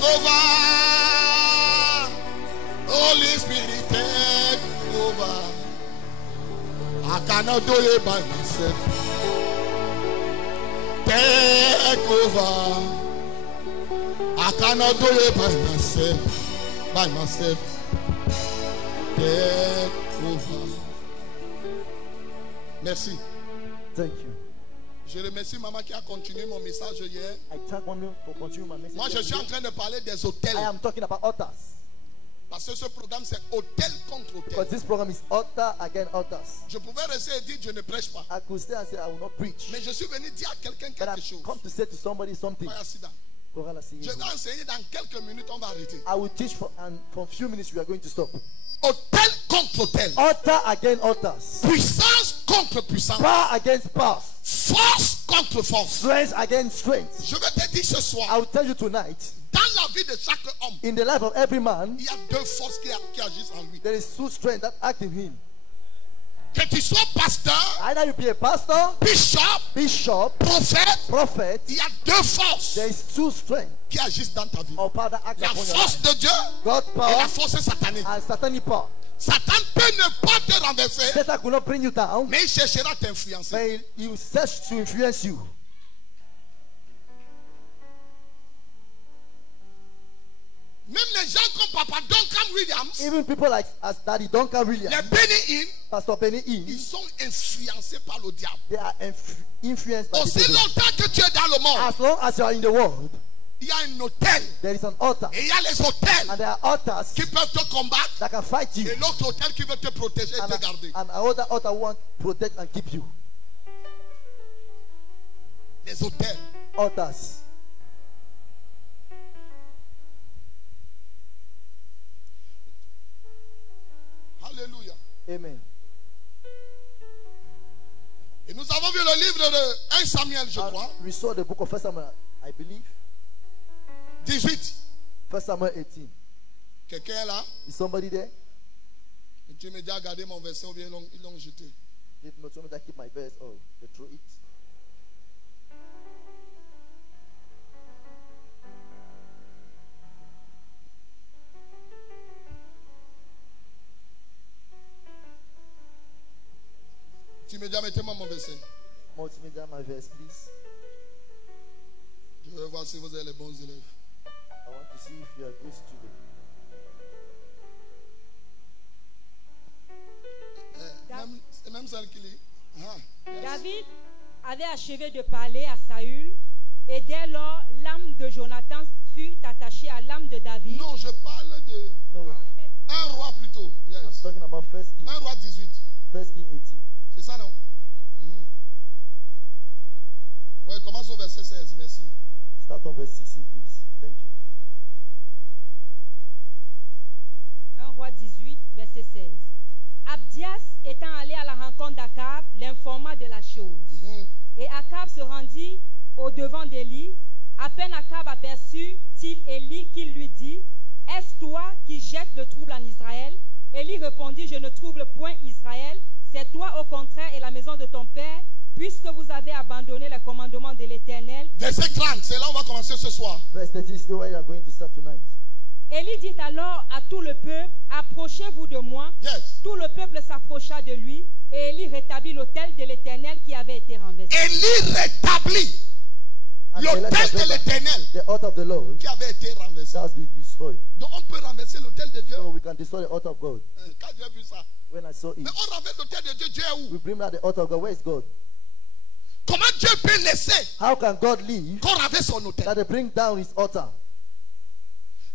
over. Holy Spirit, take over. I cannot do it by myself. Take over. I cannot do it by myself. By myself. Take over. Merci. Thank you. Je remercie maman qui a continué mon message hier. I thank one for continuing my message. Moi, je suis en train de parler des hôtels. I am talking about altars. Parce que ce programme, c'est hôtel contre Because hôtel. this program is altar against altars. Je pouvais rester et dire, je ne prêche pas. I could stay and say I will not preach. Mais je suis venu dire à quelqu'un But quelque I've chose. come to say to somebody something. Sois assis là. Je vais enseigner dans quelques minutes, on va arrêter. I will teach and for a few minutes we are going to stop. Hôtel contre hôtel. Altar against altars. Puissance contre puissance. Power against power. Force contre force. Strength against strength. Je vais te dire ce I soir, will tell you tonight, dans la vie de chaque homme, in the life of every man, il y a deux forces qui agissent en lui. there is two strengths that act in him. Que tu sois pasteur, Either you be a pastor, bishop, prophet, il y a deux forces there is two strengths qui agissent dans ta vie. or power that act La upon your force life. de Dieu God et power la force satanique. and satanic power. Satan peut ne pas te renverser, Satan could not bring you down, mais il cherchera à t'influencer. but he will search to influence you. Même les gens comme Papa Duncan Williams, Even people like as Daddy Duncan Williams, les Benny Hinn, Pastor Benny ils Hinn, sont influencés par le diable. they are influenced by the Aussi devil. longtemps que tu es dans le monde, As long as you are in the world, il y a un hôtel there is an altar, et il y a les hôtels and there are altars qui peuvent te combattre that can fight you, et l'autre hôtel qui veut te protéger et and te garder. another altar want to protect and keep you. Les hôtels. Altars. Alléluia. Amen. Et nous avons vu le livre de 1 Samuel, je crois. And we saw the book of 1 Samuel, I believe. 18. 1 Samuel 18. Quelqu'un est là? Is somebody there? Et tu me dis à garder mon verset ou bien ils l'ont jeté. Did not somebody that keep my verse? Oh, they throw it. Tu me dis, mettez-moi mon verset. Multimedia, my verse, please. Je veux voir si vous êtes les bons élèves. I want to see if you are good student. Même celle qui lit. Ah, yes. David avait achevé de parler à Saül, et dès lors, l'âme de Jonathan fut attachée à l'âme de David. Non, je parle de No, un roi plutôt. I'm Yes. talking about First King, Un roi 18. First King 18. C'est ça, non? Ouais, commence au verset 16. Merci. Start on verse 16, please. Thank you. 1 roi 18, verset 16. Abdias étant allé à la rencontre d'Akab, l'informa de la chose. Et Akab se rendit au-devant d'Élie. À peine Akab aperçut-il Élie qui lui dit, est-ce toi qui jettes le trouble en Israël? Élie répondit, je ne trouble point Israël, c'est toi au contraire et la maison de ton père, puisque vous avez abandonné les commandements de l'Éternel. Verset 30, c'est là où on va commencer ce soir. Verse 30 is where you are going to start tonight. Élie dit alors à tout le peuple, approchez-vous de moi. Yes. Tout le peuple s'approcha de lui, et Élie rétablit l'autel de l'Éternel qui avait été renversé. Élie rétablit And l'autel Elijah de l'Éternel the altar of the Lord qui avait été renversé. that has been destroyed. Donc on peut renverser l'autel de Dieu. So we can destroy the altar of God. Quand Dieu a vu ça. When I saw it, Mais on renverse l'autel de Dieu. Dieu est où? we bring out the altar of God. Where is God? Comment Dieu peut laisser How can God leave qu'on renverse son autel? that they bring down his altar?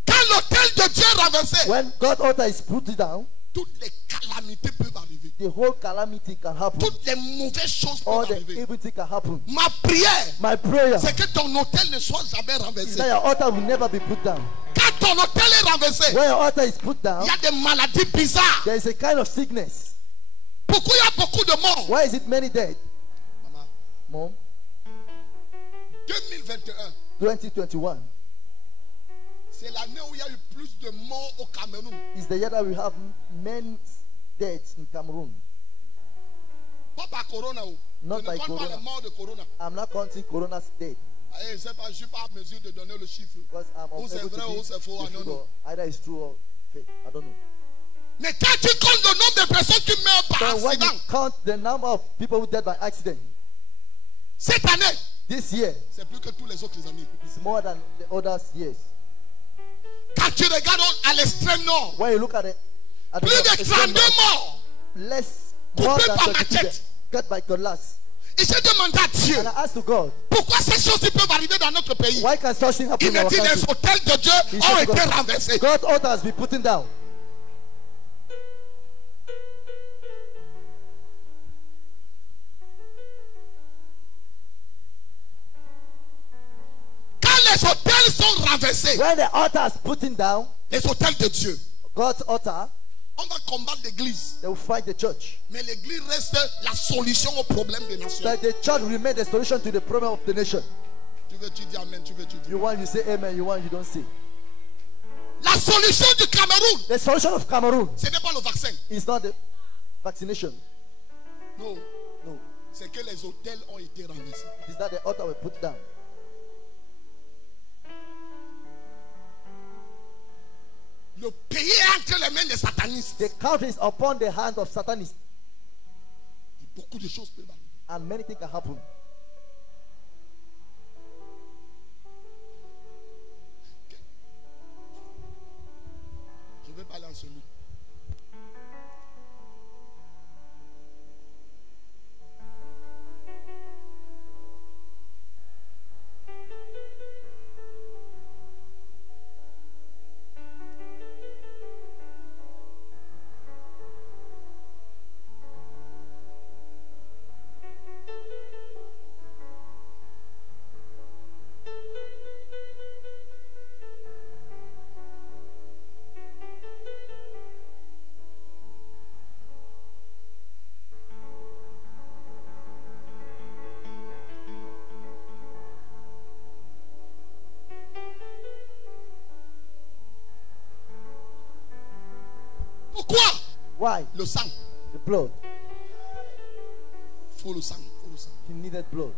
Quand l'autel de Dieu est renversé, When God's altar is put down, toutes les calamités peuvent arriver. the whole calamity can happen. Toutes les mauvaises choses All peuvent the arriver. evil thing can happen. Ma prière, My prayer c'est que ton autel ne soit jamais is renversé. that your altar will never be put down. Quand ton autel est renversé, When your altar is put il down, y a des maladies bizarres. there is a kind of sickness. Pourquoi il y a beaucoup de morts? Why is it many dead? Maman, Mom, 2021, 2021 c'est l'année où il y a eu plus de morts au Cameroun. is the year that we have many deaths in Cameroon. Pas par corona. Je Not ne by compte pas corona. les morts de corona. I'm not counting corona's death. Je ne sais pas, je ne suis pas en mesure de donner le chiffre. Because I'm Ou c'est unable vrai to ou give c'est faux, the I don't know. figure. Either it's true or fake. I don't know. Mais quand tu comptes le nombre de personnes qui meurent par But when you accident, count the number of people who died by accident cette année, this year, c'est plus que tous les autres années. it's more than the other years. Quand tu regardes à l'extrême nord, When you look at it, at plus de 32 morts. less Coupé more than par 32 machette. deaths cut by cutlass. Et j'ai demandé à Dieu, And I asked to God, pourquoi ces choses peuvent arriver dans notre pays? why can such things happen Il in me our dit, les country? hôtels de Dieu He ont said to été God, renversés. God's altar has been put down. Quand les hôtels sont renversés, When the altar is put down, les hôtels de Dieu, God's altar, on va combattre l'église. they will fight the church. Mais l'église reste la solution au problème des nations. But the church remains the solution to the problem of the nation. Tu veux-tu dire amen? Tu veux-tu dire? You want, you say amen. You want, you don't say. La solution du Cameroun, The solution of Cameroon ce n'est pas le vaccin. is not the vaccination. Non. No. C'est que les hôtels ont été renversés. It is that the altar will put down. Le pays est entre les mains des satanistes. The country is upon the hand of Satanists, Et beaucoup de choses peuvent arriver. and many things can happen. Je vais parler en celui. Pourquoi? Why? Le sang. The blood. Faut le sang. Faut le sang. He needed blood.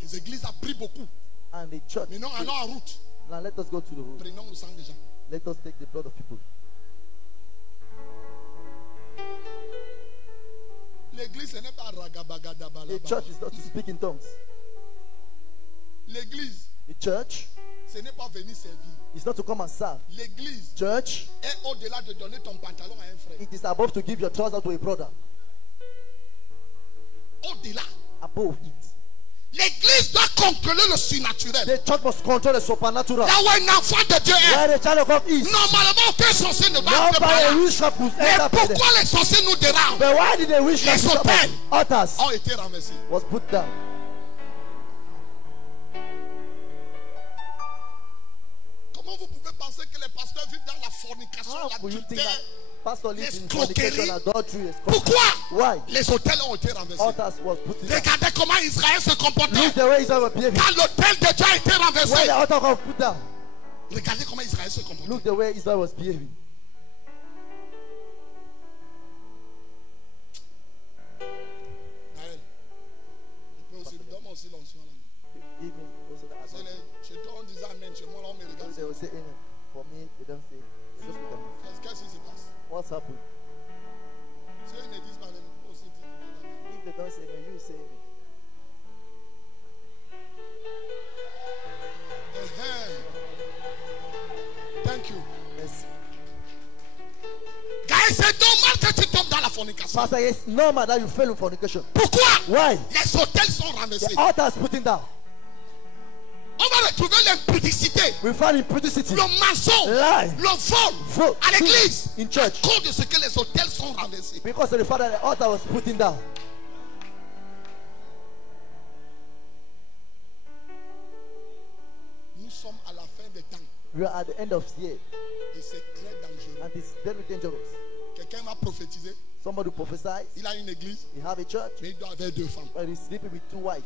Les églises ont pris beaucoup. And the church. Mais non, allons en route. Now let us go to the road. Prenons le sang des gens. Let us take the blood of people. L'église, ce n'est pas The ragabagadabala. church is not to speak in tongues. L'église, The church ce n'est pas venir servir. is not to come and serve. L'église Church, est au-delà de donner ton pantalon à un frère. it is above to give your trousers to a brother. Au-delà. Above it. L'église doit contrôler le surnaturel. The church must control the supernatural. Là où un enfant de Dieu est, Where the child of God is. normalement aucun sorcier ne doit être Now by là. a witchcraft who's Mais entered by pourquoi les sorciers nous dérangent? But why did the witchcraft Les hôtels altars ont été renversés. was put down? Comment vous pouvez penser que les pasteurs vivent dans la fornication, How could you think that l'adultère? pastor lives in L'escroquerie. fornication, adultery, Pourquoi Why? les hôtels ont été renversés? Altars was put down. Regardez comment Israël se comportait Look the way Israel was behaving. quand l'hôtel de Dieu a été When renversé. the altar was put down. Regardez comment Israël se comportait. Look the way Israel was behaving. Naël, donne-moi aussi l'onction là. Give me also the C'est anointing. Chez toi on disait amen, chez moi là on me So regarde. they will say amen. For me, they don't say. They just look at me. Qu'est-ce qui se passe? What's happened? Si ils ne disent pas amen, moi aussi dis amen. If they don't say amen, you say amen. Thank you. Yes. Guys, c'est normal que tu tombes dans la fornication. Pastor, it's normal that you fail in fornication. Pourquoi? Why? Les hôtels sont renversés. The altar is putting down. On va retrouver l'impudicité, We find impudicity, le mensonge, lie, le vol fraud, à l'église. in church. À cause de ce que les hôtels sont renversés. Because of the fact that the altar was putting down. Nous sommes à la fin des temps. We are at the end of the year, Et c'est très dangereux. and it's very dangerous. Quelqu'un m'a prophétisé. Somebody prophesies, Il a une église, he have a church, mais il doit avoir 2 femmes. but he's sleeping with 2 wives.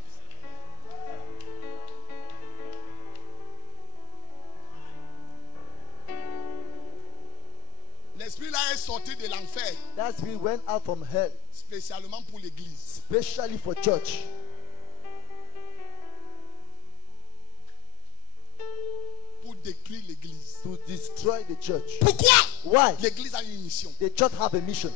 L'esprit là est sorti de l'enfer, That spirit went out from hell, spécialement pour l'église. especially for church. détruire l'église. to destroy the church. Pourquoi? Why? L'église a une mission. The church have a mission.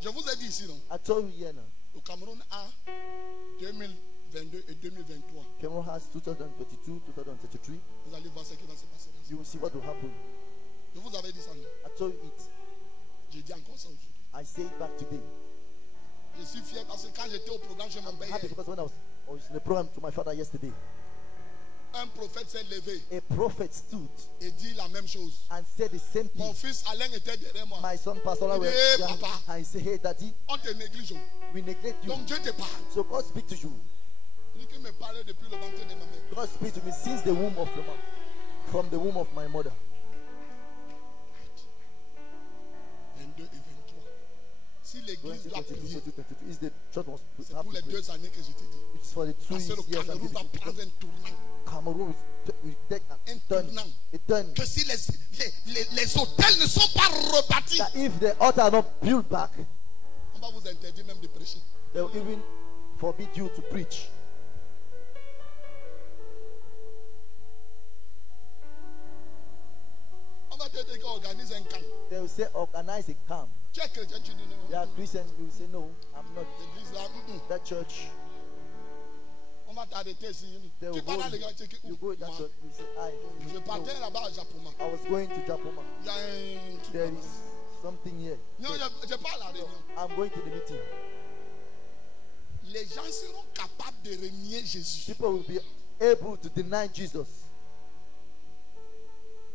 Je vous ai dit ici, non? I told you here now. Le Cameroun a 2022 et 2023. Cameroon has 2022, 2033. Vous allez voir ce qui va se passer. You will see what will happen. Je vous avais dit ça, non? I told you it. Je dis encore ça aujourd'hui. I say it back today. Je suis fier parce que quand j'étais au programme, je I'm m'embêtais. happy because when I was in the program to my father yesterday, Un prophète s'est levé a prophet stood et dit la même chose. and said the same thing. Mon fils Alain était derrière moi. My son Pastor Alain, Hey, and Papa. he said, hey daddy, On te néglige. we neglect you. Donc Dieu te parle. So God speak to you. Il dit qu'il me parlait depuis le ventre de ma mère. God speak to me since the womb of your mom, from the womb of my mother. 22 et 23. Si l'église doit 2022, prier, 2023 is the church was c'est pour les 2 années que je t'ai dit. It's for the 2 Parce que le years. Cameroun va prendre un tournant. Cameroon will take Un a turn. tournant. A turn. Que si les hôtels ne sont pas rebâtis, That if the altar are not built back, on va vous interdire même de prêcher. they will even forbid you to preach. On va te dire qu'on organise un camp. They will say, organize a camp. Tu es chrétien, tu dis non. You are Christian, you will say, no, I'm not. L'église là, That church, on va t'arrêter ici. they will Tu go, vas dans les gars, tu dis you où? go in that Moi, church, you say, je partais no. là-bas à Japoma. I was going to Japoma. Il y a un truc There là-bas. is something here. Non, je parle à la réunion. I'm going to the meeting. Les gens seront capables de renier Jésus. People will be able to deny Jesus.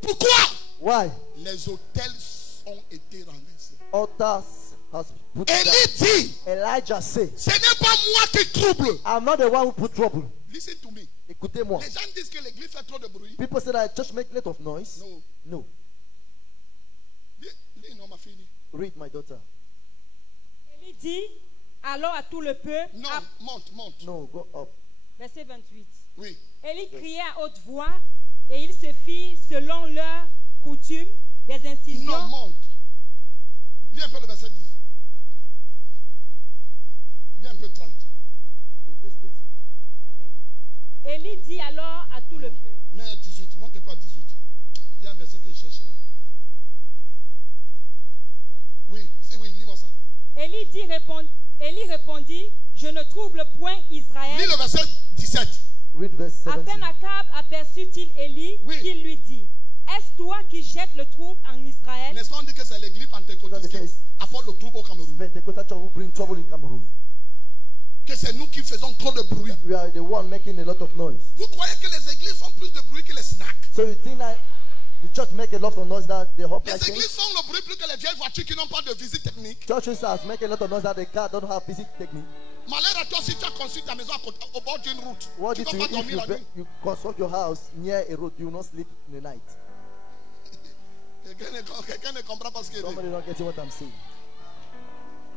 Pourquoi? Why? Les hôtels ont été renversés. Altars has put down. Élie dit, Elijah said, ce n'est pas moi qui trouble. I'm not the one who put trouble. Listen to me. Écoutez-moi. Les gens disent que l'église fait trop de bruit. People say that church make a lot of noise. Non. No. Lis, non, ma fille. Read, my daughter. Élie dit alors à tout le peuple, Non, monte. No, go up. verset 28. Oui. Élie criait à haute voix et il se fit selon leur coutume des incisions. Non, monte. Viens un peu le verset 10. Viens un peu 30. Read verse 30. Élie dit alors à tout le peuple. Mais 18, monte pas à 18. Il y a un verset que je cherche là. Oui, lis-moi ça. Élie répondit, je ne trouble point Israël. Lis le verset 17. Read verse À 17. peine Akab aperçut-il Élie Oui. qu'il lui dit, est-ce toi qui jettes le trouble en Israël? N'est-ce pas, on dit que c'est l'église pentecôtiste qui apporte le trouble au Cameroun. Pentecostal church will bring trouble in Cameroon. Que c'est nous qui faisons trop de bruit. We are the one making a lot of noise. Vous croyez que les églises font plus de bruit que les snacks? So you think that the church make a lot of noise that the hop Les like églises font le bruit plus que les vieilles voitures qui n'ont pas de visite technique. churches has make a lot of noise that the car don't have physics technique. Malheur à toi si tu as construit ta maison au bord d'une route. What Tu do ne you vas pas if dormir la nuit. you construct your house near a road, you will not sleep in the night. Quelqu'un ne comprend pas ce qu'il dit. Somebody don't get what I'm saying.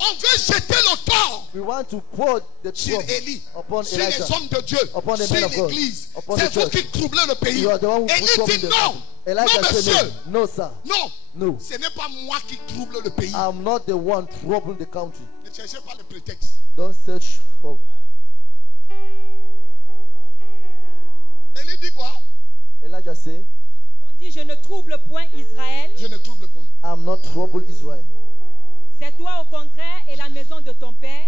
On veut jeter le tort We want to pour the sur trouble Élie, upon sur Elijah, les hommes de Dieu, upon the sur men of God, l'église. upon C'est the vous church. qui troublez le pays. You are the one who put Élie trouble in dit the non. Elijah Non, said monsieur. no. No, sir. Non. No. Ce n'est pas moi qui trouble le pays. I'm not the one troubling the country. Ne cherchez pas le prétexte. Don't search for. Élie dit quoi? Elijah said, Répondit, je ne trouble point Israël. Je ne trouble point. I'm not trouble Israel. C'est toi au contraire et la maison de ton père,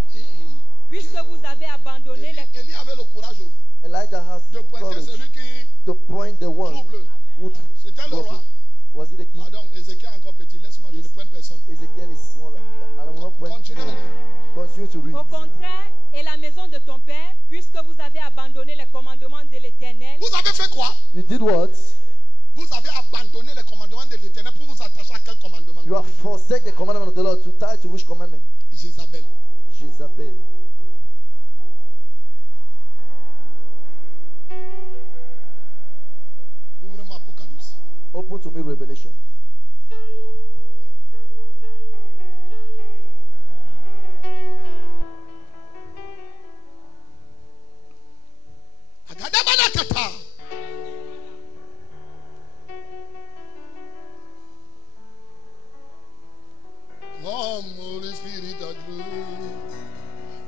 puisque vous avez abandonné les... Élie avait le courage Elijah has de pointer courage celui qui to point the one trouble. who C'était le roi. Was it the king? Pardon, Ézéchiel est encore petit. Laisse-moi, je ne pointe personne. Ezekiel is smaller. I will not point. Continue à lire. Continue to read. Au contraire et la maison de ton père, puisque vous avez abandonné les commandements de l'Éternel. Vous avez fait quoi? You did what? Vous avez abandonné les commandements de l'Éternel pour vous attacher à quel commandement? You have forsake the commandment of the Lord to tie to which commandment? Jézabel. Jezebel. Ouvrez-moi Apocalypse. Open to me Revelation. Agadabanakata. Come, Holy Spirit of glory.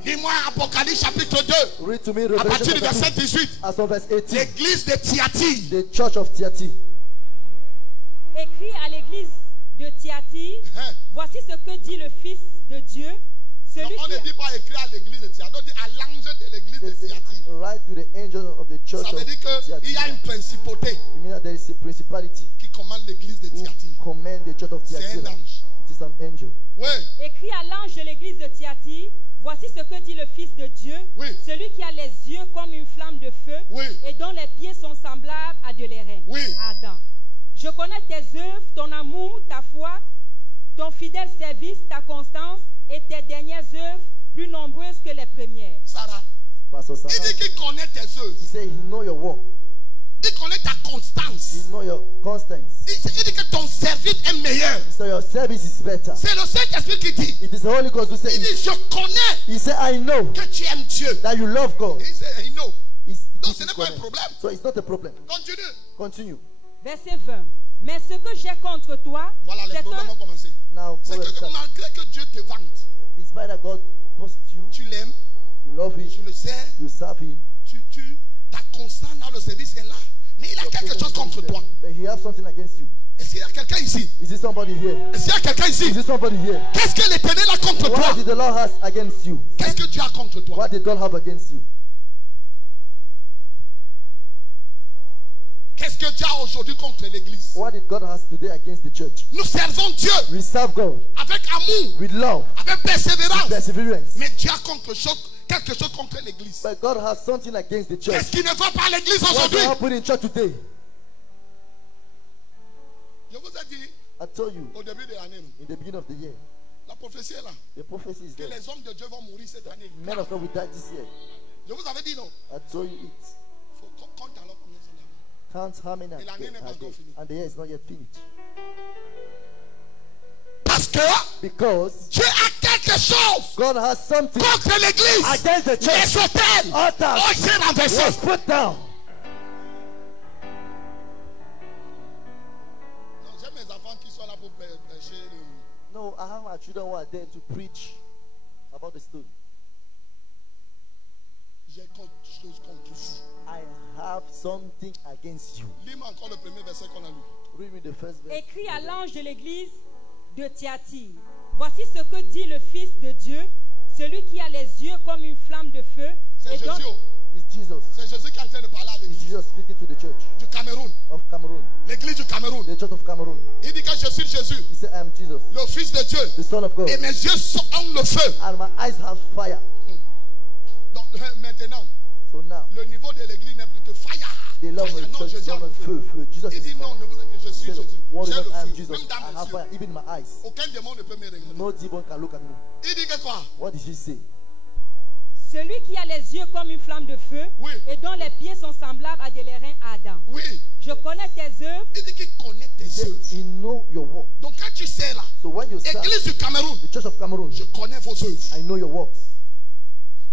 Lis-moi Apocalypse chapitre 2. Read read to me À Revelation partir du chapter verset 2, 18. as from verse 18, L'église de Thyatire. the church of Thyatire. Écrit à l'église de Thyatire, Hein? voici ce que dit le Fils de Dieu, Non, celui on ne qui... dit pas écrire à l'église de Thyatire. On dit à l'ange de l'église de They say, Thyatire. write to the angels of the church Ça of veut dire qu'il y a Thyatire. une principauté You mean that there is a principality qui commande l'église de who Thyatire. command the church of C'est Thyatire. un ange. It is an angel. Oui. Écrit à l'ange de l'église de Thyatire, voici ce que dit le Fils de Dieu, Oui. celui qui a les yeux comme une flamme de feu Oui. et dont les pieds sont semblables à de l'airain. Oui. Adam. Je connais tes œuvres, ton amour, ta foi, ton fidèle service, ta constance et tes dernières œuvres plus nombreuses que les premières. Sarah. Pastor Il Sarah, dit qu'il connaît tes œuvres. he said he know your work. Il connaît ta constance. He know your constance. Il dit que ton service est meilleur. So your service is better. C'est le Saint-Esprit qui dit. It is the Holy Ghost who said Il it. dit, je connais He said, I know que tu aimes Dieu. that you love God. Il sait, il know. Donc This ce is n'est pas un correct. problème. So it's not a problem. Continue. Continue. Verset 20. Mais ce que j'ai contre toi, Voilà, les c'est problèmes ont que commencé. Now, C'est que malgré que Dieu te vante, despite that God posts you, tu l'aimes, you love tu him, le sais, you serve him. ta constance dans le service est là. Mais il a your quelque chose presence contre is there. toi. But he has something against you. Est-ce qu'il y a quelqu'un ici? Is there somebody here? Est-ce qu'il y a quelqu'un ici? Is there somebody here? Qu'est-ce que l'Éternel a contre What toi? did the Lord has against you? Qu'est-ce que Dieu a contre toi? What did God have against you? Qu'est-ce que Dieu a aujourd'hui contre l'Église? What did God has today against the church? Nous servons Dieu We serve God avec amour, with love, avec persévérance. perseverance. Mais Dieu a quelque chose contre l'Église. But God has something against the church. Qu'est-ce qui ne va pas à l'Église What's aujourd'hui? happening in church today? Je vous ai dit I told you au début de l'année, in the beginning of the year, la prophétie est là. the prophecy is Que there. les hommes de Dieu vont mourir cette année. Men of God will die this year. Je vous avais dit non. I told you it. Faut compte alors combien sont là. Count how many Et l'année n'est pas are encore there. finie. And the year is not yet finished. Parce que Because Dieu a quelque chose God has something contre l'Église. against the church. Les hôtels Altars ont été renversés. was put down. Non, j'ai mes enfants qui sont là pour prêcher. No, I have my children who are there to preach about the stone. J'ai quelque chose contre vous. I have something against you. Lis-moi encore le premier verset qu'on a lu. Read me the first verse. écrit à l'ange de l'église de Thyatire, voici ce que dit le Fils de Dieu, celui qui a les yeux comme une flamme de feu. C'est et dont- Jésus. It's Jesus. C'est Jésus qui est en train de parler à It's l'église Jesus speaking to the church du Cameroun. of Cameroon. L'église du Cameroun. The church of Cameroon. Il dit que je suis Jésus, He said, I am Jesus, le Fils de Dieu. the Son of God. Et mes yeux ont le feu. And my eyes have fire. Donc maintenant, So now, le niveau de l'église n'est plus que fire. the love Fire. of the Non, church Jésus is a not le on feu. feu. Jesus Il is dit non, fire. ne vous inquiétez, je suis He said, Jésus. what J'ai do le not I am feu. Jesus? Même dans I mes have yeux. fire, even in my eyes. Aucun démon ne peut me regarder. No demon can look at me. Il dit que quoi? What did he say? Celui qui a les yeux comme une flamme de feu Oui. et dont les pieds sont semblables à des l'airain Adam. Oui. Je connais tes œuvres. Il dit qu'il connaît tes He said, œuvres. he know your work. Donc quand tu sais là, So when you serve église du Cameroun, the church of Cameroon, je connais vos œuvres. I know your works.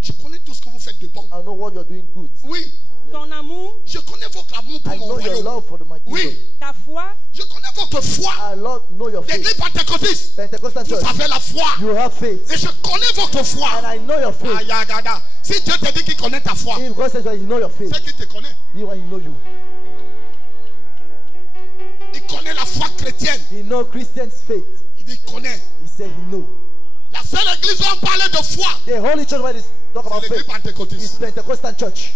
Je connais tout ce que vous faites de bon. I know what you're doing good. Oui. Ton amour, Je connais votre amour pour I mon know your royaume. love for my kingdom. Oui. ta foi, Je connais votre foi. I know your faith. L'église pentecôtiste, Pentecostal vous church, avez la foi. you have faith. Et je connais votre foi. And I know your faith. Ayagada. Si Dieu te dit qu'il connaît ta foi, If God says that he know your faith, c'est qu'il te connaît. he will know you. Il connaît la foi chrétienne. He know Christians' faith. Il dit connaît. He said he know. La seule église où on parle de foi, The holy church where they talk c'est about l'église faith is pentecôtiste. Pentecostal church.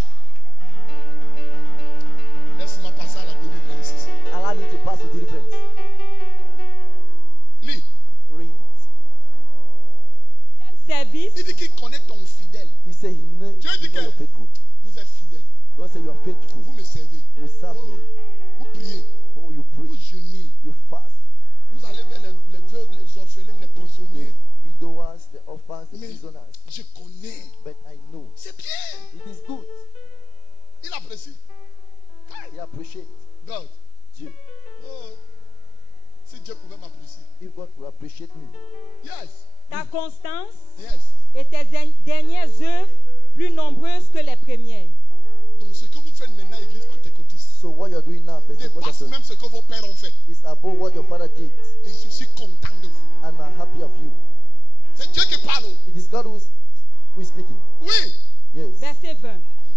Laisse-moi passer à la délivrance. Allow me to pass the deliverance. Lis. Read. service, Il dit qu'il connaît ton fidèle. He said he know, Dieu dit you know que you're faithful. vous êtes fidèle. God said you are faithful. Vous me servez. You serve Oh, me. vous priez. Oh, you Vous pray. jeûnez. You fast. Vous allez vers les veuves, les orphelins, les Go to the prisonniers. widowers, the orphans, the Mais prisoners. je connais. But I know C'est bien. it is good. Il apprécie. He appreciates God. Dieu. Oh, si Dieu pouvait m'apprécier. If God will appreciate me, Yes. ta constance Yes. et tes dernières œuvres plus nombreuses que les premières. Donc ce que vous faites maintenant, église pentecôtiste, so what you're doing now, dépasse Pentecostal, même ce que vos pères ont fait. is above what your father did. Et je suis content de vous. And I'm happy of you. C'est Dieu qui parle. It is God who is speaking. Oui. Yes. Verset 20.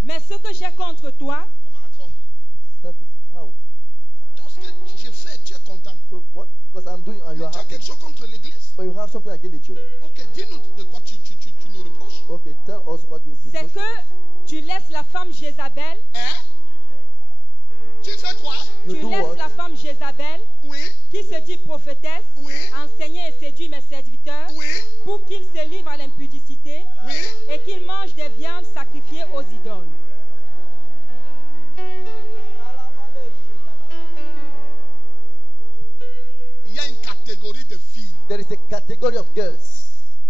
Mais ce que j'ai contre toi, Comment encore? Start it. How? Tout ce que j'ai fait, tu es content. So what? Because I'm doing and Mais you are tu as happy. quelque chose contre l'église? But you have something against the church. Ok, dis-nous de quoi tu nous reproches. Okay, tell us what you c'est reproach que us. tu laisses la femme Jézabel, Hein? Tu fais quoi? You tu do laisses what? la femme Jézabel, Oui, qui se dit prophétesse, Oui. enseigner et séduire mes serviteurs, oui, pour qu'ils se livrent à l'impudicité oui. et qu'ils mangent des viandes sacrifiées aux idoles. Il y a une catégorie de filles There is a category of girls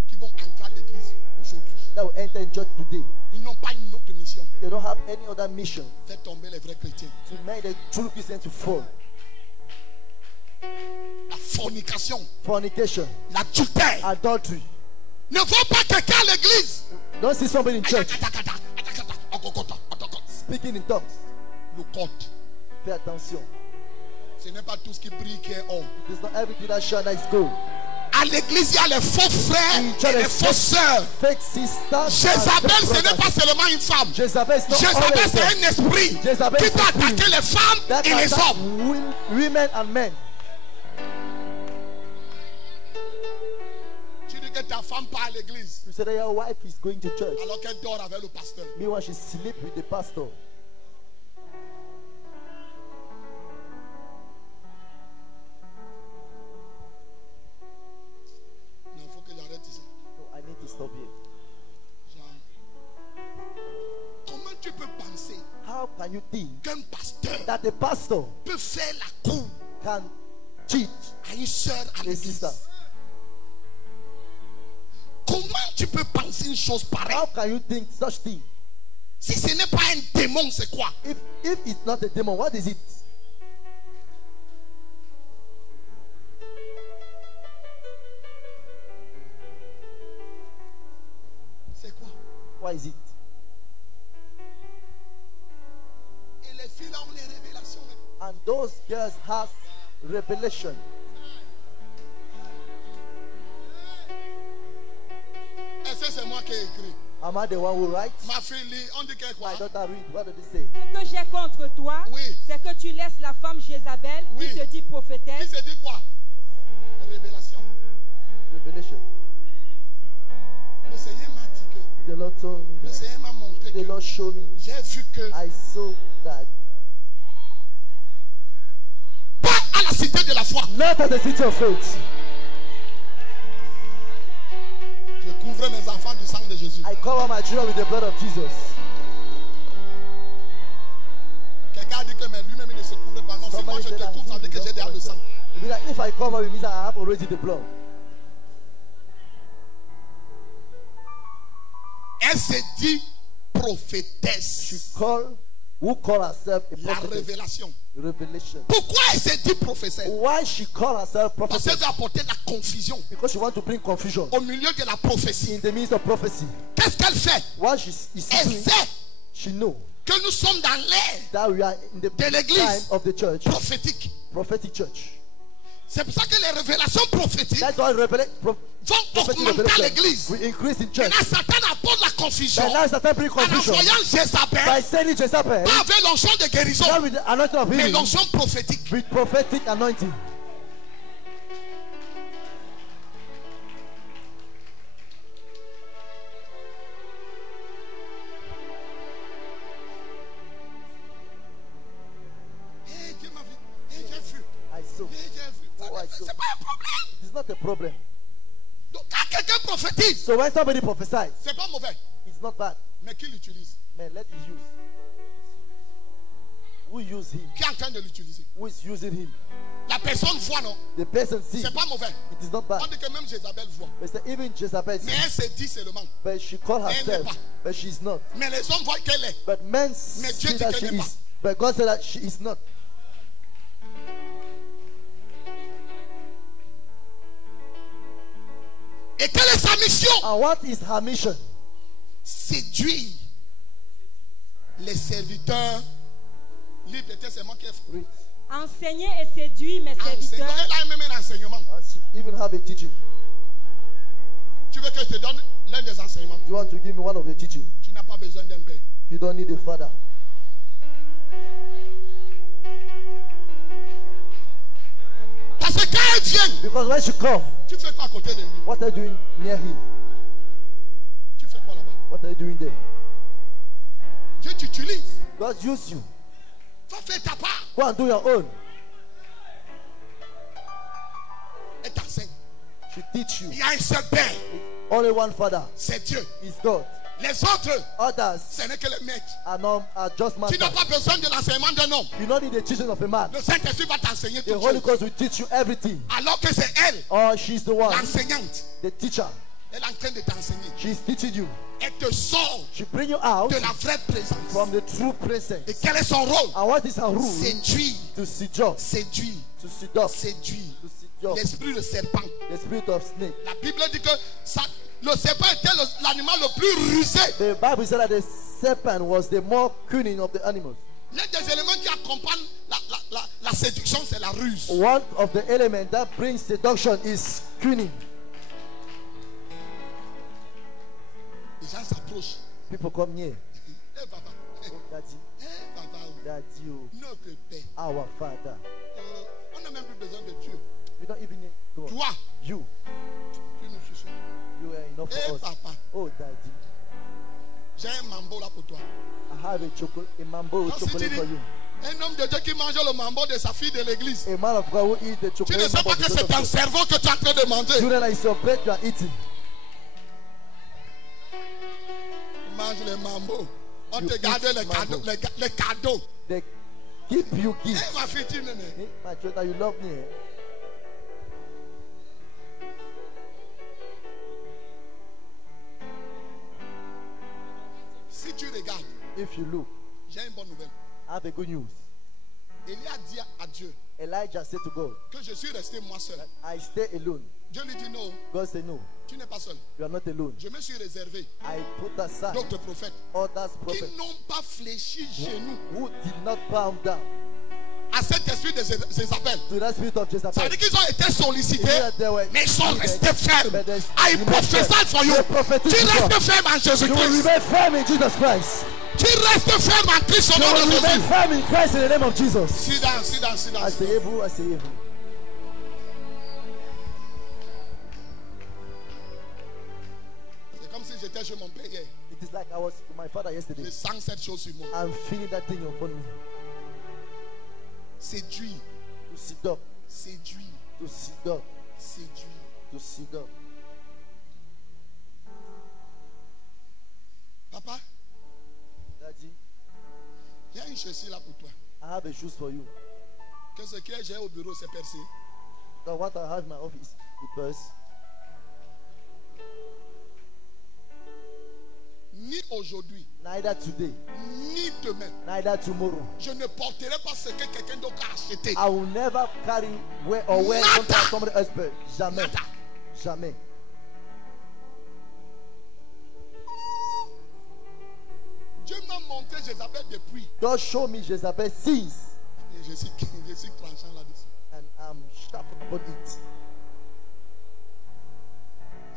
qui vont entrer à l'église aujourd'hui. that will enter in church today. Ils n'ont pas une autre mission. They don't have any other mission Faire tomber les vrais chrétiens. to make the true Christian to fall. La fornication, Fornication, l'adultère. adultery. Ne vois pas quelqu'un à l'église. Don't see somebody in church Atakata, atakata, okokota, okokota. speaking in tongues. Le code. Pay attention. Ce n'est pas tout ce qui brille qui est or. It is not everything that shine that is gold. À l'église, il y a les faux frères et les fausses sœurs. Fake sisters. Jézabel, and ce fake n'est pas brothers. seulement une femme. Jezabel is not Jézabel, always c'est there. un esprit Jézabel qui is peut a spirit attaquer les femmes that et les attack hommes. women and men. Tu dis que ta femme part à l'église You say that your wife is going to church. alors qu'elle dort avec le pasteur. Meanwhile, she sleep with the pastor. Non, il faut que j'arrête ici. No, I need to stop here. Genre, comment tu peux penser How can you think qu'un pasteur that the pastor peut faire la cour can cheat à une sœur à a l'église? sister? Comment tu peux penser une chose pareille? How can you think such thing? Si ce n'est pas un démon, c'est quoi? If it's not a demon, what is it? C'est quoi? What is it? Et les filles là ont les révélations. Hein. And those girls have revelation. Est-ce que c'est moi qui ai écrit? Am I the one who writes? Ma fille lit, on dit qu'elle quoi? My daughter read. What did it say? Ce que j'ai contre toi, Oui. c'est que tu laisses la femme Jézabel, Oui. qui se dit Qui prophétesse, se dit quoi? Révélation. Revelation. Le Seigneur m'a dit que, The Lord told me le that. Seigneur m'a montré The que, Lord showed me. j'ai vu que, I saw that. pas à la cité de la foi. Not at the city of faith. Je couvre mes enfants du sang de Jésus. I cover my children with the blood of Jesus. Quelqu'un a dit que mais lui-même il ne se couvre pas. Non, si moi Somebody je said te that couvre, ça veut dire que j'ai déjà le sang. It means that if I cover, it means that I have already the blood. Elle se dit prophétesse. Who call herself a La prophetess? révélation. Revelation. Pourquoi elle se dit prophétesse? Why she call herself Parce prophetess? qu'elle veut apporter la confusion Because she want to bring confusion au milieu de la prophétie. in the midst of prophecy. Qu'est-ce qu'elle fait? What she is Elle doing, sait she know que nous sommes dans l'ère that we are in the de l'église time of the church, prophétique. prophetic church. C'est pour ça que les révélations prophétiques That's why vont prophetic augmenter à revelation l'église. will increase in church. Maintenant, Satan apporte la confusion And now Satan bring en confusion envoyant Jézabel, by sending Jezebel, pas avec l'onction de guérison, not with the anointing of mais healing, l'onction prophétique. with prophetic anointing. Eh, Dieu m'a vu. Eh, j'ai vu. I saw. Eh, j'ai vu. Oh, I saw. C'est pas un problème. It's not a problem. Donc, quand quelqu'un prophétise, So when somebody prophesies, c'est pas mauvais. it's not bad. Mais qui l'utilise? Man, let it use. Who use him? Qui est en train de l'utiliser? Who is using him? La personne voit, non? The person sees. C'est pas mauvais. It is not bad. On dit que même Jézabel voit. But say, even Jezebel Mais sees. elle se dit seulement. But she called Elle n'est herself, pas. but she is not. Mais les hommes voient qu'elle est. But men Mais Dieu see dit that qu'elle she n'est is. pas. But God said that she is not. Et quelle est sa mission? And what is her mission? Séduire les serviteurs libres. Peut-être c'est moi qui ai fait. Read. enseigner et séduire mes Enseignant. serviteurs Elle a même un enseignement. And she even have a teaching. Tu veux que je te donne l'un des enseignements? You want to give me one of the teaching? Tu n'as pas besoin d'un père. You don't need a father. Parce que quand elle vient, Because when she come, tu fais quoi à côté de lui? what are you doing near him? Tu fais quoi là-bas? What are you doing there? Dieu t'utilise. God use you. Va faire ta part. Go and do your own. Elle t'enseigne. She teach you. Il y a un seul père. Only one father C'est Dieu. is God. Les autres, Others ce n'est que les maîtres. are just Tu n'as masters. pas besoin de l'enseignement d'un homme. You don't need the teaching of a man. Le Saint-Esprit va t'enseigner The tout Holy chose. Ghost will teach you everything. Alors que c'est elle, Or she's the one, l'enseignante. the teacher. Elle est en train de t'enseigner. She's teaching you. Elle te sort She bring you out de la vraie présence. from the true presence. Et quel est son rôle? And what is her rule? Séduire, To seduce. séduire, To seduce. séduire. To seduce. L'esprit de serpent. The spirit of snake. La Bible dit que ça, le serpent était l'animal le plus rusé. The Bible said that the serpent was the more cunning of the animals. L'un des éléments qui accompagnent la séduction, c'est la ruse. One of the elements that brings seduction is cunning. Les gens s'approchent. People come near. Eh papa, Oh, Daddy, eh papa, Daddy, oh, notre père. our Father. On n'a même plus besoin de Dieu. We don't even need God. Toi, You, tu nous suffis. you are enough Eh for us. papa, Oh, Daddy, j'ai un mambo là pour toi. I have a mambo Donc, si tu chocolate dis, for you. un homme de Dieu qui mange le mambo de sa fille de l'église, A man of God who eat the tu chocolate. ne sais pas mambo que because c'est of ton you. cerveau que tu es en train de manger. You know that it's your bread you are eating. Mange les mambo. On You te garde eat les cadeaux. mambo. Les cadeaux. They give you Eh gifts. ma fille, tu m'aimes. Hey, my children, you love me. Eh? Si tu regardes, If you look, j'ai une bonne nouvelle. I have a good news. Élie a dit à Dieu Elijah said to God, que je suis resté moi seul. I stay alone. Dieu lui dit non, God said, no, tu n'es pas seul. you are not alone. Je me suis réservé I put aside d'autres prophètes others qui prophets n'ont pas fléchi genou who did not bow down à cet esprit de Jézabel. to that spirit of Ça veut Jezebel. dire qu'ils ont été sollicités, Yeah, they were mais ils sont needed, restés fermes. but they I remained prophesy firm. for you. They prophetic Tu to God. restes ferme en You will Jésus-Christ. remain firm in Jesus Christ. Tu restes ferme en Christ au You nom will de remain Jésus. firm in Christ in the name of Jesus. Sit down, sit down, sit down. Asseyez-vous, asseyez-vous. C'est comme si j'étais chez mon père hier. It is like I was with my father yesterday. Je sens cette chose sur moi. I'm feeling that thing upon me. Séduit, To seduce, séduit, to seduce, séduit. to seduce. Papa, Daddy, il y a une chaussure là pour toi. I have a shoes for you. Que ce que j'ai au bureau, c'est percé. That what I have in my office, the purse. Ni aujourd'hui, Neither today, ni demain, neither tomorrow. je ne porterai pas ce que quelqu'un d'autre a acheté. I will never carry wear or wear Nada. something somebody else wear. Jamais. Nada. Jamais. Dieu m'a montré Jézabel depuis. God show me Jezebel since, Et je suis tranchant là-dessus. and I'm sharp upon it.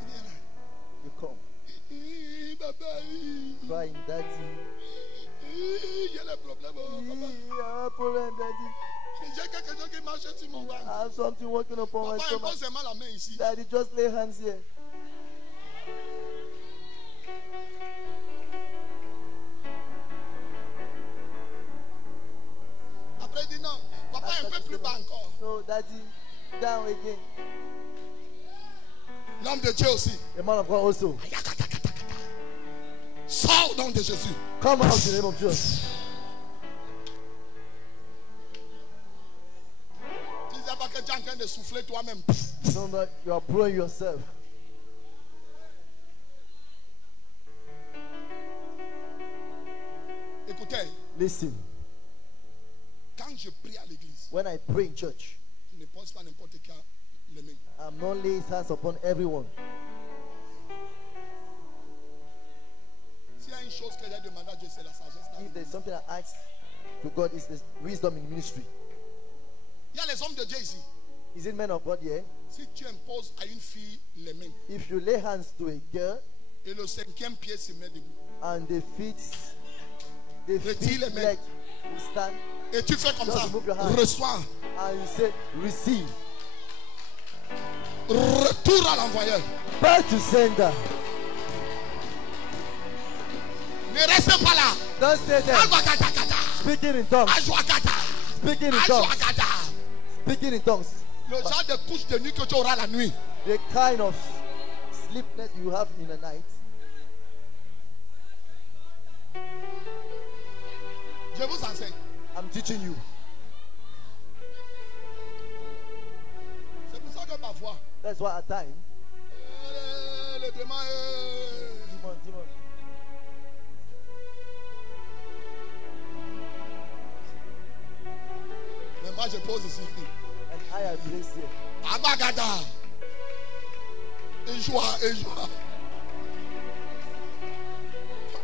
Il vient là. You come Papa, crying, Daddy. il y a le problème. Papa. I have a problem, Daddy. J'ai quelque chose qui marche sur mon ventre. I have something working upon my Papa, stomach. impose seulement la main ici. Daddy, just lay hands here. Après, il dit non. Papa, un peu plus bas encore. No, Daddy, down again. L'homme de Dieu aussi. The man of God also. Sors au nom de Jésus. Come out in the name of Jesus. Tu ne sais pas que tu es en train de souffler toi-même. No, no, you are blowing yourself. Écoutez, Listen, quand je prie à l'église, when I pray in church, je ne pose pas n'importe quel les mains. I'm not laying hands upon everyone. S'il y a une chose que j'ai demandé à Dieu, c'est la sagesse. If there's something I ask to God, is the wisdom in ministry. Il y a les hommes de Dieu ici. Is it men of God here? Si tu imposes à une fille les mains If you lay hands to a girl et le 5e pied se met debout and the feet Retire les mains. leg will stand et tu fais comme Just ça, remove your hand. reçois, and you say, receive. retour à l'envoyeur. Back to sender. Ne reste pas là. Don't stay there. Alwakatakata, Speaking in tongues. Ajwakata, Speaking in tongues. Ajwakata. Speaking in tongues. Le genre de couche de nuit que tu auras la nuit. The kind of sleepness you have in the night. Je vous enseigne. I'm teaching you. C'est pour ça que parfois, That's why at times. le démon, Demon. mais moi je pose ici. And I have placed here. Abagada. Et joie.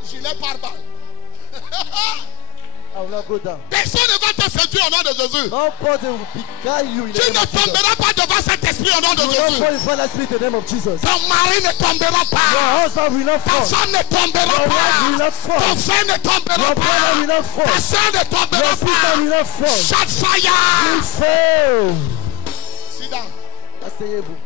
Gilet pare-balles. I will not go down. Personne ne va te séduire au nom de Jésus. Nobody will beguile you in the Tu name ne of Jesus. tomberas pas devant cet esprit au nom de You will not Jésus. fall in front of spirit in the name of Jesus. Ton mari ne tombera Your pas. husband will not Ta fall. femme ne tombera Your wife will pas. not fall. Ton frère ne tombera Your brother will pas. not fall. Ta soeur ne Your tombera sister will pas. not fall. Shot fire. You fail. Sit down. Asseyez-vous.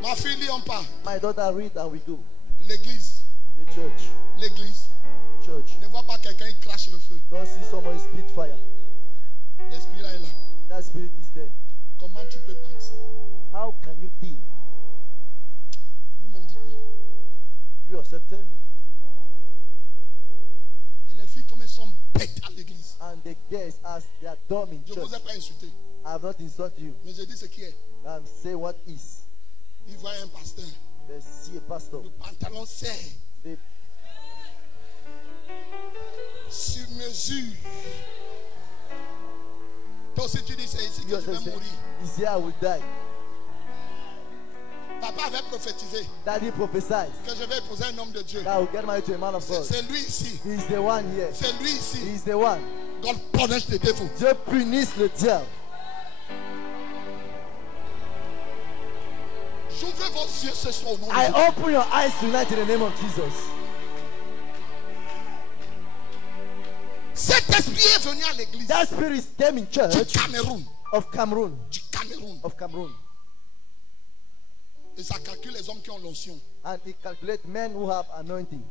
Ma fille, lions pas. My daughter, read and we go. L'église. The church. L'église. Church. Ne vois pas quelqu'un qui crache le feu. Don't see someone spit fire. L'esprit là est là. That spirit is there. Comment tu peux penser? How can you think? Vous-même dites-moi. You yourself tell me. Et les filles, comme elles sont bêtes à l'église. And the guests, as they are dumb in Je ne church, vous ai pas insulté. I have not insulted you. Mais je dis ce qui est. And say what is. Il voit un pasteur. They see a pastor. Le pantalon serre. They Sur mesure. Toi aussi tu dis c'est ici que je yourself vais say, mourir. is here I will die. Papa avait prophétisé Daddy prophesied que je vais épouser un homme de Dieu. that I will get married to a man of God. C'est lui ici. He is the one here. C'est lui He ici. is the one. God punish the devil. Dieu punisse le diable. J'ouvre vos yeux ce soir au nom de I Jésus. open your eyes tonight in the name of Jesus. Cet esprit est venu à l'église That spirit came in du church Cameroun. of Cameroon. Du Cameroun. Of Cameroon. Et ça calcule les hommes qui ont l'onction. And it calculates men who have anointing.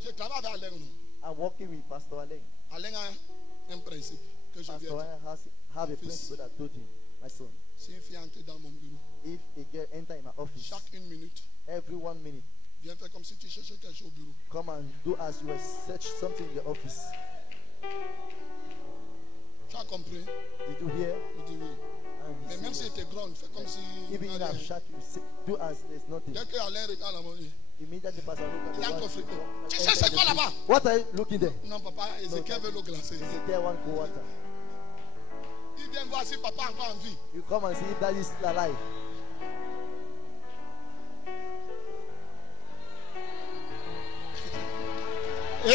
Je travaille avec Alain. non? I'm working with Pastor Alain. Alain a un principe que je viens Pastor de dire. Alain have a principle that I told him, my son. Si une fille entre dans mon bureau, If a girl enter in my office, chaque 1 minute, every 1 minute, viens faire comme si tu cherchais quelque chose au bureau. come and do as you will search something in the office. Tu as compris? Did you hear? Je dis oui. And he Mais said, même si c'était grand, fais comme si. even in a shot, you say, do as there's nothing. Dès que Alain regarde la monnaie, Immediately, Pastor il a look un at coffre. the one. Tu cherches quoi là-bas? What are you looking there? Non, papa, Ezekiel veut l'eau glacée. Is there one cold water? Il vient voir si papa a encore en vie. You come and see if that is alive. Eh!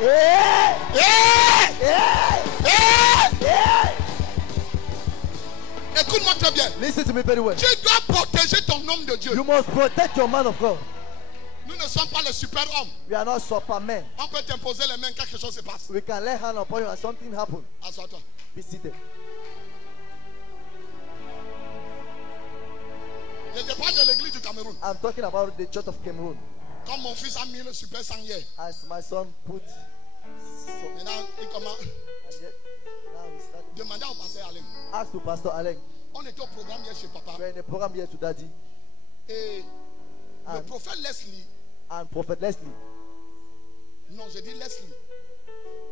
Yeah! Eh! Yeah! Eh! Yeah! Écoute-moi très bien. Listen to me very well. Tu dois protéger ton homme de Dieu. You must protect your man of God. Nous ne sommes pas les super-hommes. We are not supermen. On peut t'imposer les mains, quelque chose se passe. We can lay hand upon you and something happen. Assois-toi. Be seated. Je te parle de l'église du Cameroun. I'm talking about the church of Cameroon. Comme mon fils a mis le super sang hier. As my son put some, Maintenant, il commence. and yet, now he started. Demandez au pasteur Alain. Ask to Pastor Alec. On était au programme hier chez papa. We're in the program here to Daddy Et le and, prophète Leslie. and Prophet Leslie. Non, j'ai dit Leslie.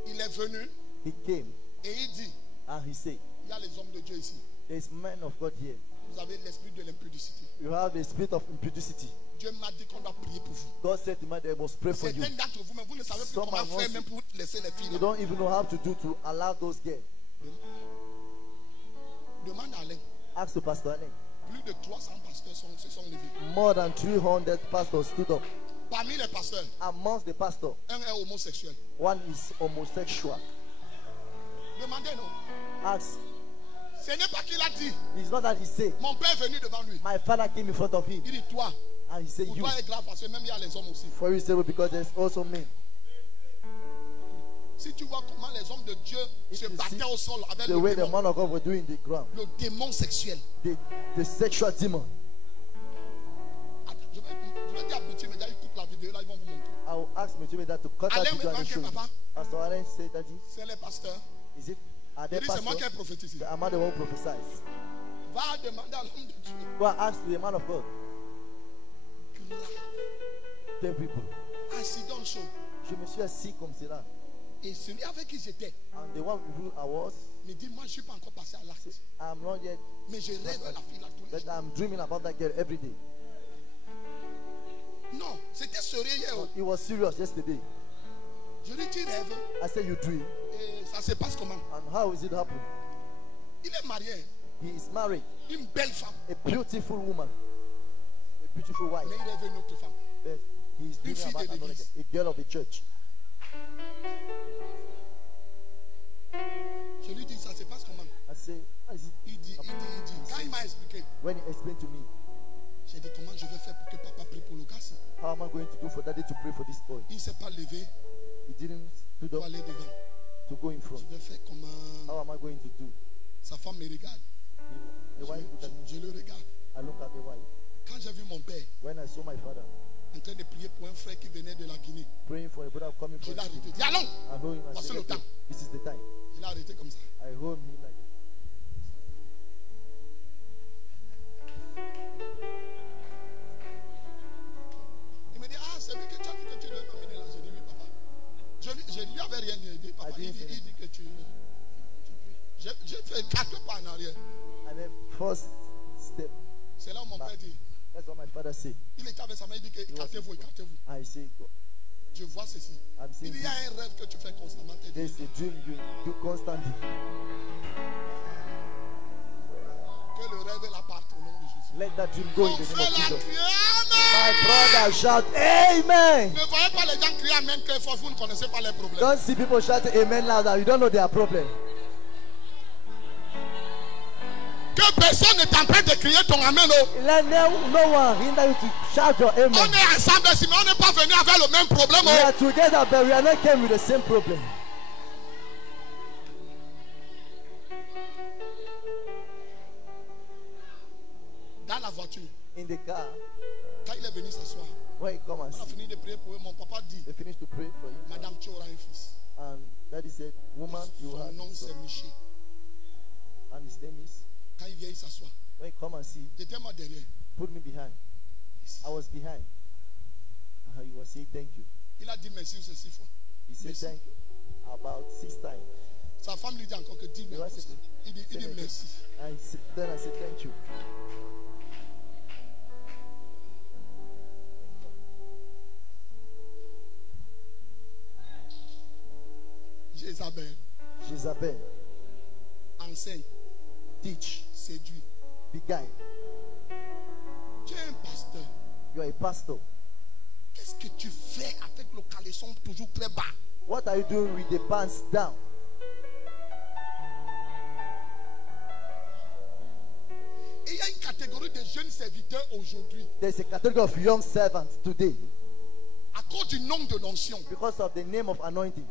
Il est venu He came et il dit, and he said, il y a les hommes de Dieu ici. there's men of God here. Vous avez l'esprit de l'impudicité. You have the spirit of impudicity. Dieu m'a dit qu'on doit prier pour vous. God said to me, they must pray for you. Certains d'entre vous, mais vous ne savez plus Someone comment wants faire même pour laisser les filles. You là. don't even know how to do to allow those girls. Demande à Alain. Ask to Pastor Alec. Plus de 300 pasteurs se sont levés. More than 300 pastors stood up. Parmi les pasteurs, Amongst the pastors, un est homosexuel. one is homosexual. Demandez-nous. Ask. Ce n'est pas qu'il a dit. It's not that he said, Mon père est venu devant lui. my father came in front of him. Il dit toi. And he said, Pour you. toi est grave parce que même il y a les hommes aussi. For you, say, because there's also men. Si tu vois comment les hommes de Dieu If se you battaient see au sol avec The le way the démon, man of God were doing the ground. le démon sexuel. The sexual demon. Attends, je vais dire à Petit, mais il coupe la vidéo là, ils vont vous montrer. I will ask me that to cut that Alain video me and show manque, you. papa. Pastor Allen said that C'est les pasteurs. is it are Il they dit c'est moi qui ai pastors? prophétisé. Am I the one who prophesies? Va demander à l'homme de Dieu. Go and ask the man of God. Grave. Tell people. Accident chaud. Je me suis assis comme cela. Et celui avec qui j'étais And the one who I was, me dit moi je ne suis pas encore passé à l'acte. I'm not yet, Mais je rêve la fille là tous les but jours. I'm dreaming about that girl every day. Non, c'était sérieux hier. Oh. It was serious yesterday. Je lui dis rêve. I said, you dream. Et ça se passe comment? And how is it happen? Il est marié. He is married, Une belle femme. a beautiful woman, a beautiful wife. Mais il rêve une autre femme. But he is Une dreaming fille about de another l'église. girl, a girl of the church. Je lui dis ça se passe comment? I say, how is it? Il dit. Quand il m'a expliqué, When he explained to me, j'ai dit comment je vais faire pour que papa prie pour le garçon. how am I going to do for daddy to pray for this boy? Il ne s'est pas levé He didn't stood pour up aller devant. to go in front. Je vais faire comment? How am I going to do? Sa femme me regarde. The wife looked at me. Je le regarde. I looked at the wife. Quand j'ai vu mon père When I saw my father en train de prier pour un frère qui venait de la Guinée, praying for a brother coming je from l'ai arrêté. Dis allons! I hold him and Voici said, le "Okay, temps." this is the time. Il a arrêté comme ça. I hold him like that. Il me dit, ah, c'est lui que tu as dit que tu devais m'amener là. J'ai dit, oui, papa. Je lui avais rien dit, papa. Il dit que tu pries. J'ai fait 4 pas en arrière. And then first step, C'est là où mon père dit, that's what my father said. il était avec sa main, il dit que écartez-vous, écartez-vous. I say, Je vois ceci. I'm Il saying dit, il y a un rêve que tu fais constamment. Tes there's dieux. a dream you do constantly. Que le rêve la parte au nom de Jésus. Let that dream go in On the fait name of la Jesus. criée, My amen. brother shout, Amen. Ne voyez pas les gens crier amen très fort, vous ne connaissez pas les problèmes. Don't see people shouting Amen louder. You don't know their problem. Que personne ne t'empêche de crier ton amen. Oh. Let no one hinder you to shout your On Amen. est ensemble ici, mais on n'est pas venu avec le même problème. We Oh. are together, but we are not came with the same problem. Dans la voiture, In the car, quand il est venu s'asseoir, when he come and on a see, fini de prier pour eux. Mon papa dit, they finished to pray for him. Madame, tu auras un fils. And daddy said, woman, you Son have nom a c'est son. Miché. And his name is, Quand il vient, il s'assoit. when he come and see, J'étais moi derrière. put me behind. I was behind. And he was saying thank you. Il a dit merci ces 6 fois. He said Merci. thank you about 6 times. Sa femme lui dit encore que dis You merci. are saying- Il dit merci. And then I said thank you. Jézabel Jezebel, enseigne, teach, séduit. beguile. Tu es un pasteur. You are a pastor. Qu'est-ce que tu fais avec le caleçon toujours très bas? What are you doing with the pants down? Et il y a une catégorie de jeunes serviteurs aujourd'hui, There's a category of young servants today à cause du nom de l'onction. because of the name of anointing.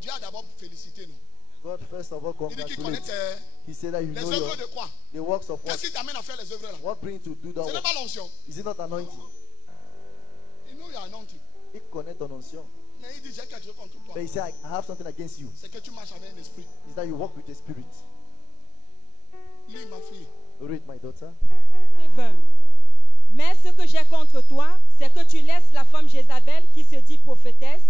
Dieu a d'abord félicité nous. God first of all Il dit qu'il connaît congratulates. He said that you les know œuvres de quoi? the works of what? Qu'est-ce qui t'amène à faire les œuvres là? What brings you to do that Ce n'est work? pas l'onction. Is it not anointing? Il nous y a anointing. It connect on onction. Mais il dit j'ai quelque chose contre toi. But he said, I have something against you. C'est que tu marches avec un esprit. Is that you walk with the spirit. Lis ma fille. Read, my daughter. C'est vain. Mais ce que j'ai contre toi, c'est que tu laisses la femme Jézabel, qui se dit prophétesse,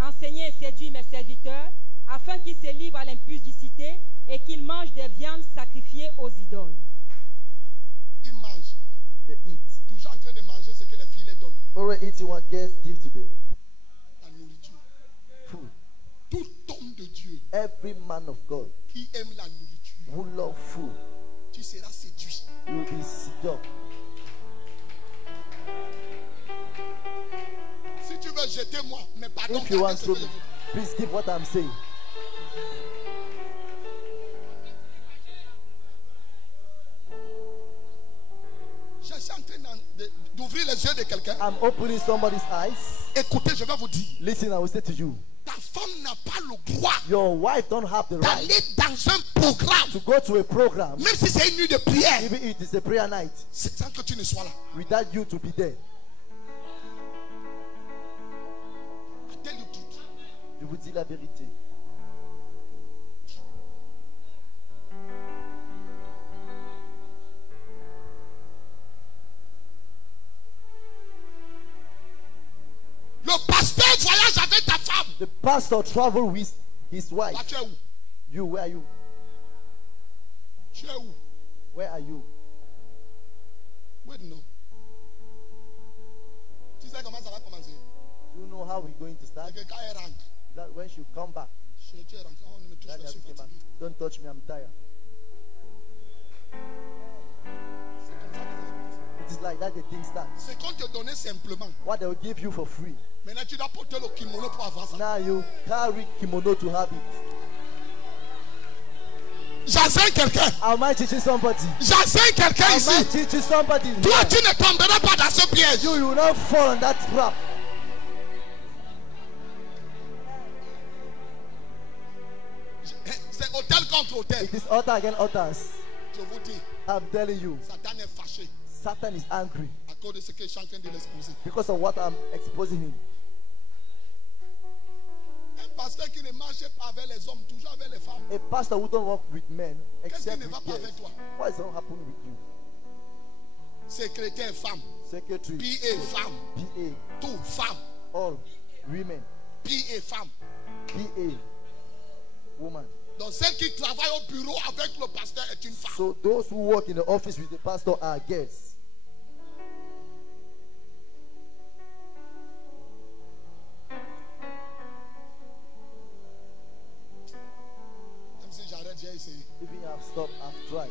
enseigner et séduire mes serviteurs, afin qu'ils se livrent à l'impudicité et qu'ils mangent des viandes sacrifiées aux idoles. Ils mangent. They eat. Toujours en train de manger ce que les filles les donnent. Already eating what guests give to them. La nourriture. Food. Tout homme de Dieu Every man of God qui aime la nourriture, who love food tu seras séduit. will be seduced. donc If you want gardez ce que to, je vous dis. please keep what I'm saying. Je suis en train d'ouvrir les yeux de quelqu'un. I'm opening somebody's eyes. Écoutez, je vais vous dire. Listen, I will say to you, Ta femme n'a pas le droit your wife don't have the right d'aller dans un programme, to go to a program, même si c'est une nuit de prière, even if it is a prayer night, sans que tu ne sois là. without you to be there. I tell you truth. Je vous dis la vérité. Le pasteur voyage avec ta femme. The pastor traveled with his wife. Là, tu es où? You, where are you? Tu es où? Where are you? Wait, non. Tu sais comment ça va commencer? Do you know how we're going to start? C'est que quand elle rentre, That when she come back, tu es rentré, on ne me touche that pas, je suis came back. fatigué. Don't touch me, I'm tired. C'est comme ça que ça va commencer. It is like that the thing starts. C'est qu'on te donnait simplement. What they will give you for free. Maintenant, tu dois porter le kimono pour avoir ça. Now you carry kimono to have it. J'enseigne quelqu'un. Am I teaching somebody? J'enseigne quelqu'un Am I ici. teaching somebody? Toi, tu ne tomberas pas dans ce piège. You will not fall on that trap. C'est hôtel contre hôtel. It is altar against altars. Je vous dis, I'm telling you, Satan est fâché Satan is angry à cause de ce que je suis en train de l'exposer. because of what I'm exposing him. Un pasteur qui ne marche pas avec les hommes, toujours avec les femmes. A pastor who don't work with men Qu'est-ce qui except ne va with pas girls. avec toi? What is going to happen with you? Secrétaire femme, Secretary, PA femme, PA, tout femme, all women, PA femme. PA, woman. Donc celle qui travaille au bureau avec le pasteur est une femme. So those who work in the office with the pastor are girls. Même si j'arrête, j'ai essayé. Even I've stopped, I've tried.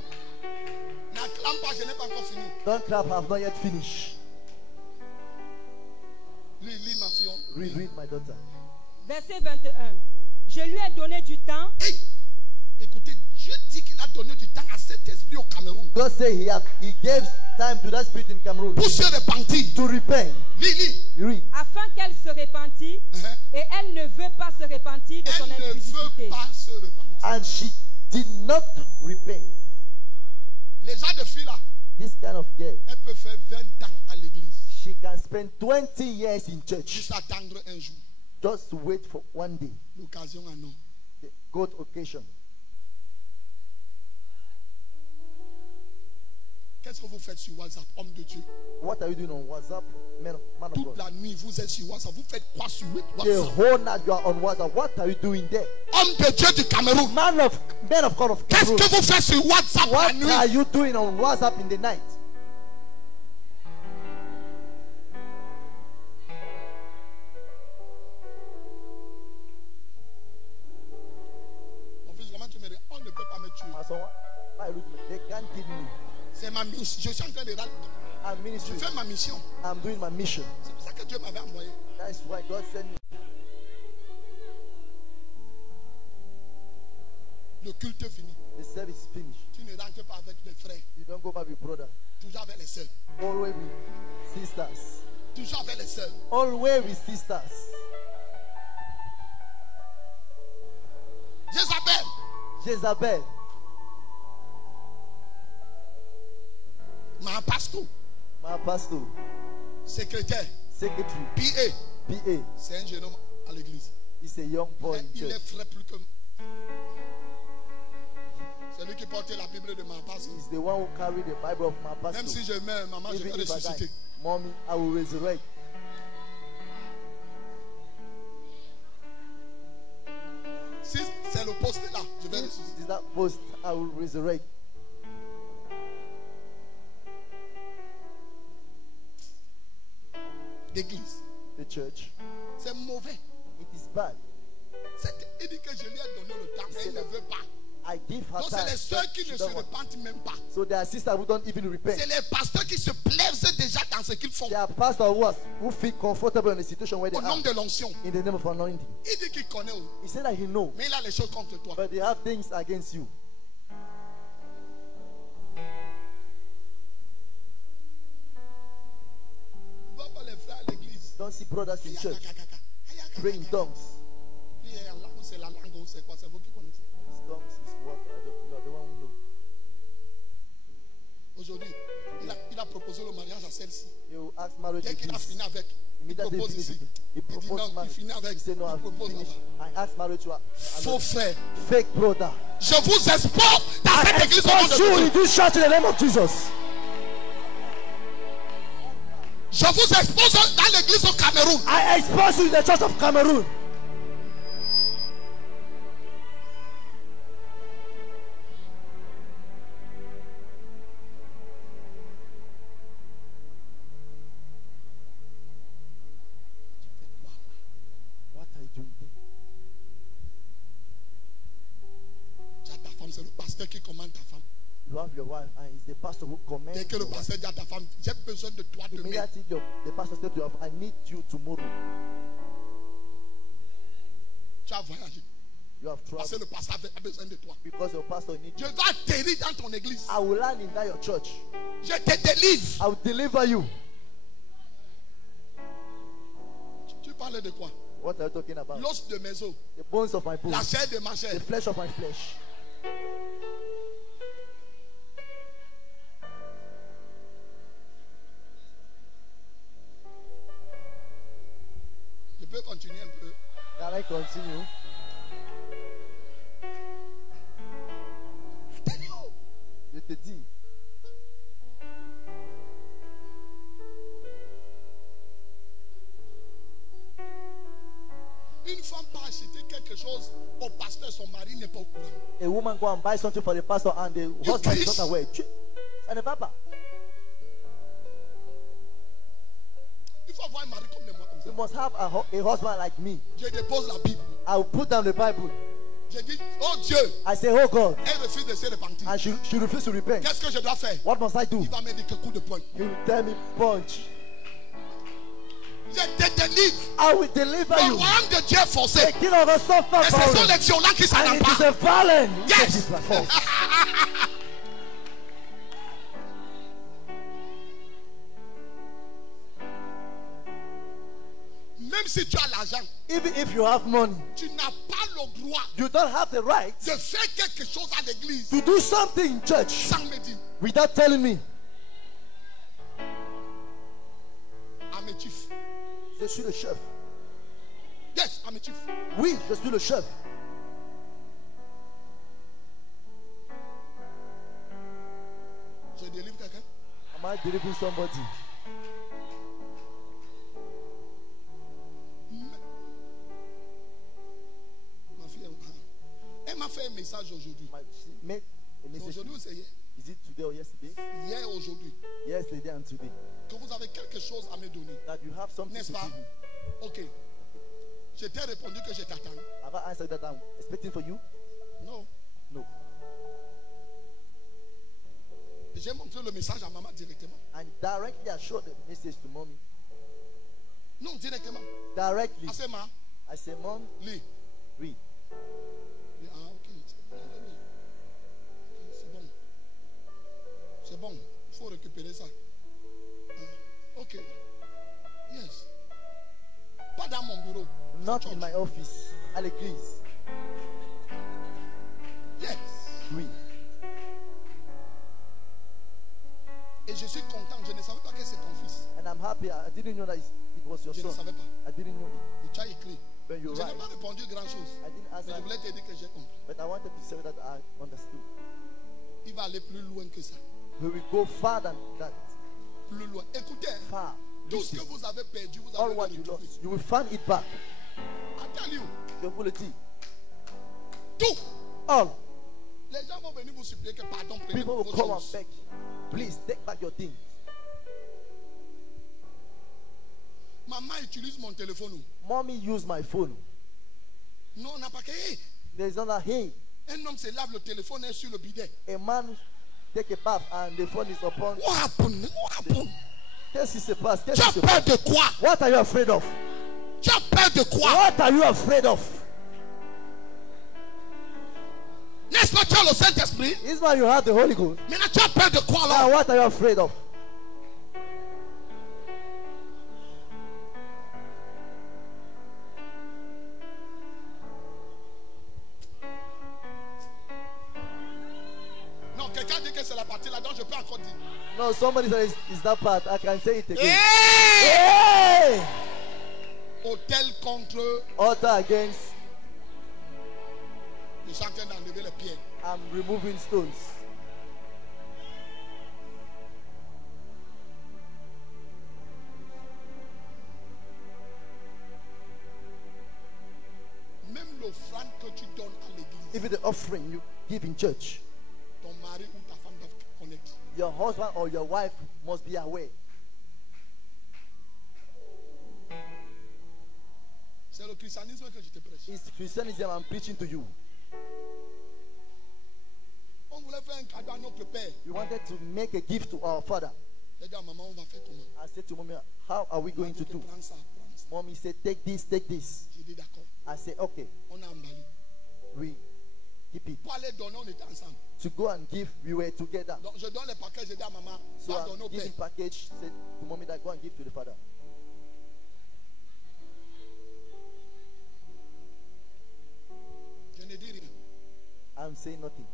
N'acclame pas, je n'ai pas encore fini. Don't clap, I've not yet finished. Lis ma fille. Read my daughter. Verset 21. Je lui ai donné du temps. Hey, écoutez, Dieu dit qu'il a donné du temps à cet esprit au Cameroun God said he gave time to that spirit in Cameroon pour se repentir. to repent. Lis. Read. Afin qu'elle se repentît. Et elle ne veut pas se repentir de son Elle ne impudicité. veut pas se repentir. And she did not repent. Les gens de filles là, This kind of girl, elle peut faire 20 ans à l'église. she can spend 20 years in church Juste attendre un jour. just to wait for one day, L'occasion à non. the God occasion. Qu'est-ce que vous faites sur WhatsApp, homme de Dieu? What are you doing on WhatsApp, man of Toute God? la nuit, vous êtes sur WhatsApp. Vous faites quoi sur The WhatsApp? whole night you are on WhatsApp. What are you doing there? Homme de Dieu du Cameroun. Man of God of Qu'est-ce Cameroon. que vous faites sur WhatsApp la What nuit? are you doing on WhatsApp in the night? Mon fils, comment tu me regardes? On ne peut pas me tuer. My son, why look me? They can't kill me. C'est ma mission. Je suis en train de I'm Je ministry. fais ma mission. I'm doing my mission. C'est pour ça que Dieu m'avait envoyé. That's why God sent me. Le culte est fini. The service is finished. Tu ne rentres pas avec les frères. You don't go back with brother. Toujours avec les sœurs. Always with sisters. Toujours avec les sœurs. Always with sisters. Jézabel. Jezebel, Ma pasteur. my pastor, Secrétaire. secretary, PA. PA, C'est un jeune homme à l'église. is a young boy in Il est church. frais plus que. C'est lui qui portait la Bible de ma pasteur. He's the one who carried the Bible of my Même pastor. si je meurs, maman, je vais Even if I ressusciter. die, mommy, I will resurrect. Si c'est le poste là, je vais ressusciter. Is that post, I will resurrect. L'église. The church. C'est mauvais. It is bad. Il dit que je lui ai donné le temps, mais il ne veut pas. I give her Donc time. c'est les sœurs qui She ne se don't want. repentent même pas. So there are sisters who don't even repent. C'est les pasteurs qui se plaisent déjà dans ce qu'ils font. There are pastors who feel comfortable in the situation where they Au nom are. de l'onction. In the name of anointing. Il dit qu'il connaît, He said that he knows, mais il a les choses contre toi. but they have things against you. Tu vois pas les frères à l'église. Don't see brothers in church pray in tongues. C'est la langue, c'est quoi? C'est vous qui connaissez. Tongues is what you are the one who knows. Aujourd'hui, il a proposé le mariage à celle-ci. You ask marriage Dès to qu'il a this. fini avec, il Immediately propose finish ici. it. He Il dit proposed non, il marriage. finit avec, He said no, il I've propose finished. là-bas. I asked marriage to Faux frère. fake brother. Je vous expose dans I cette église au nom de expose you in Jésus. this church in the name of Jesus. Je vous expose dans l'église au Cameroun. I expose you in the church of Cameroon. What are you doing there? Tu as ta femme, c'est le pasteur qui commande ta femme. You have your wife and it's the pastor who commends. Dès que le your wife. pasteur dit à ta femme, j'ai besoin de toi demain. Immediately the pastor said to you, I need you tomorrow. Tu as voyagé. You have Parce que traveled le pasteur a besoin de toi. because your pastor needs Je you. vais atterrir dans ton église. I will land in that your church. Je te délivre. I will deliver you. Tu parlais de quoi? What are you talking about? L'os de mes os. The bones of my La bones. chair de ma chair. The flesh of my flesh. Je peux continuer un peu. Can I continue? Je te dis. Une femme peut acheter quelque chose au pasteur, son mari n'est pas au courant. A woman go and buy something for the pastor and the husband is preach? not aware. And the papa. Il faut avoir un mari comme moi, comme ça. You must have a husband like me. Je dépose la Bible. I will put down the Bible. Je dis, oh Dieu, I say, oh God. elle refuse de se repentir. And she refused to repent. Qu'est-ce que je dois faire? What must I do? Il va me dire que coup de poing. He will tell me, punch. Je te délivre. I will deliver Le you. royaume de Dieu est forcé. The king of us suffer Et ce sont violence. les violents qui s'en And it is emparent. a violent. Yes. Même si tu as l'argent, Even if you have money, tu n'as pas le droit you don't have the right de faire quelque chose à l'église to do something in church sans me dire. without telling me. I'm a chief. Je suis le chef. Yes, I'm a chief. Oui, je suis le chef. Je délivre quelqu'un. Am I delivering somebody? Ma fille, elle m'a fait un message aujourd'hui. She made a C'est message. aujourd'hui ou c'est hier? Is it today or yesterday? Hier, aujourd'hui. Yesterday and today. Que vous avez quelque chose à me donner. That you have something N'est-ce to pas? give me. Ok. Je t'ai répondu que je t'attends. Have I answered that I'm expecting for you? Non. No. J'ai montré le message à maman directement. And directly I showed the message to mommy. Non, directement. Directly. Ah, c'est ma. I say, Mom, Lis. read. Ah, ok. C'est bon. C'est bon. Il faut récupérer ça. Ah, ok. Yes. Pas dans mon bureau. Not Church. in my office. À l'église. Yes. Read. Et je suis content. Je ne savais pas que c'est ton fils. And I'm happy. I didn't know that it was your Je ne son. savais pas. I didn't know it. Et tu as écrit. When you Je n'ai write, pas répondu grand-chose. I didn't Mais answer, je voulais te dire que j'ai compris. but I wanted to say that I understood. Il va aller plus loin que ça. We will go far than that. Plus loin. Écoutez, hein, Far. tout ce que Listen. vous avez perdu, vous All allez what le you retrouver. lost, you will find it back. I tell you, Je vous le dis. tout. All. Les gens vont venir vous supplier que pardon, prenez People will vos come and choses. beg. Please take back your things. Maman utilise mon téléphone. Mommy used my phone. Non, on n'a pas que. Hey, There's not a hey. Un homme se lave, le téléphone est sur le bidet. A man take a bath and the phone is upon. What happened? What happened? Qu'est-ce qui se passe? Tu Qu'est-ce as qui se peur passe? de quoi? What are you afraid of? Tu as peur de quoi? What are you afraid of? N'est-ce pas, tu as le Saint-Esprit? Is why you have the Holy Ghost. Maintenant, tu as peur de quoi Now, là? what are you afraid of? Non, quelqu'un dit que c'est la partie là-dedans, je peux encore dire. No, somebody says it's that part. I can say it again. Hey! Hey! Hôtel contre. Altar against. Je suis en train d'enlever les pierres. I'm removing stones. Même l'offrande que tu donnes à l'église, Even the offering you give in church, ton mari ou ta femme doivent connaître. your husband or your wife must be aware. C'est le christianisme que je te prêche. It's Christianism I'm preaching to you. On voulait faire un cadeau à notre père. We wanted to make a gift to our father. J'ai dit à maman, on va faire comment? I said to mommy, how are we going to do? Prends ça, prends ça. Mommy said, take this, take this. J'ai dit d'accord. I said, okay, On a emballé. we keep it. Pour aller donner, on était ensemble. To go and give, we were together. Donc je donne les paquets, j'ai dit à maman, So va donner au I'm père. giving package, said to mommy that go and give to the father. Je ne dis rien. I'm saying nothing.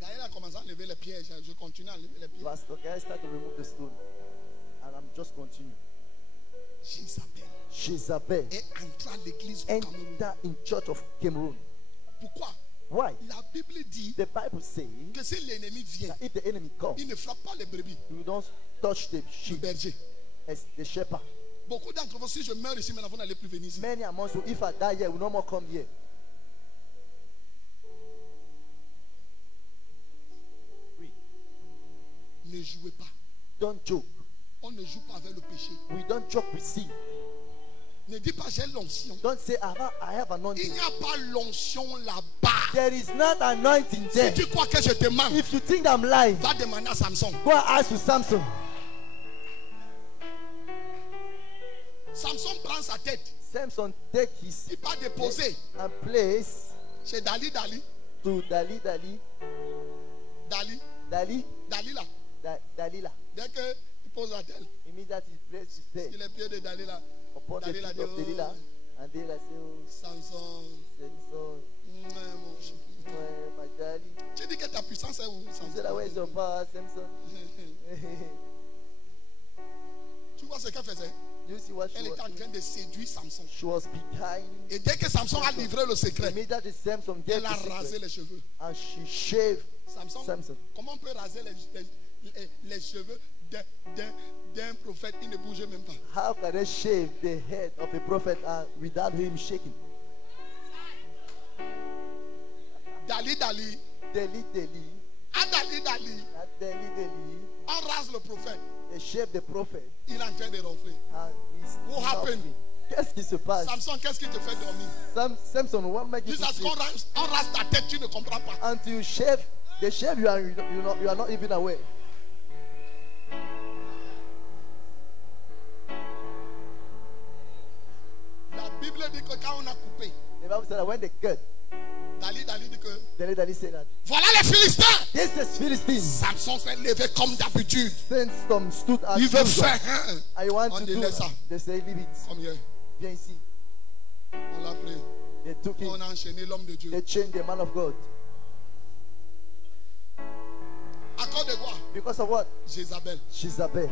D'ailleurs, il a commencé à lever les pierres. Je continue à lever les pierres. Pastor guy start to remove the stone. And I'm just continuing. Jezabel Jezebel est entrée à l'église au Cameroun. enter in church of Cameroon. Pourquoi? Why? La Bible dit The Bible says que si l'ennemi vient, that if the enemy comes, il ne frappe pas les brebis, you don't touch the le sheep berger. as the shepherd. Beaucoup d'entre vous, si je meurs ici, maintenant vous n'allez plus venir ici. Many amongst you, if I die here, will no more come here. Ne jouez pas. Don't joke. On ne joue pas avec le péché. We don't joke with sin. Ne dis pas j'ai l'onction. Don't say I have Il anointing. n'y a pas l'onction là-bas. There is not anointing Si there. tu crois que je te mens, If you think I'm lying, va demander à Samson. go and ask to Samson. Samson prend sa tête. Samson take his Il va déposer and place chez Dali. to Dalila. Dès qu'il pose la tête, Immediately he placed his sur head les pieds de Dalila, upon the Dalila feet dit, of Delilah. And Delilah said, oh, Samson, Samson, mon chou. my darling. Tu dis que ta puissance est où, He Samson? said, where is your power, Samson? Tu vois ce qu'elle faisait? You see what Elle était en train de séduire Samson. she was behind. Et dès que Samson a livré le secret, Immediately Samson gave elle a the rasé secret les cheveux. and she shaved Samson, comment on peut raser les cheveux d'un prophète? Il ne bougeait même pas. How can they shave the head of a prophet without him shaking? Dali, Deli, à Dali, on rase le prophète. they shave the prophet Il est en train de ronfler. and he's What happened? laughing. Qu'est-ce qui se passe? Samson, qu'est-ce qui te fait dormir? Samson, what makes you Jusqu'à ce sleep? qu'on rase ta tête, tu ne comprends pas. Until you shave, they shave you and you are not even aware. La Bible dit que quand on a coupé, The Bible said that when they cut, Dali dit que Deli said that voilà les Philistins. this is Philistines. Samson s'est levé comme d'habitude. Samson stood as Il veut usual. faire un. I want On to do délaisse ça. They say leave it. Comme hier, Viens ici. on l'a pris. They took him. On a enchaîné l'homme de Dieu. They chained the man of God. À cause de quoi? Because of what? Jézabel. Jezebel.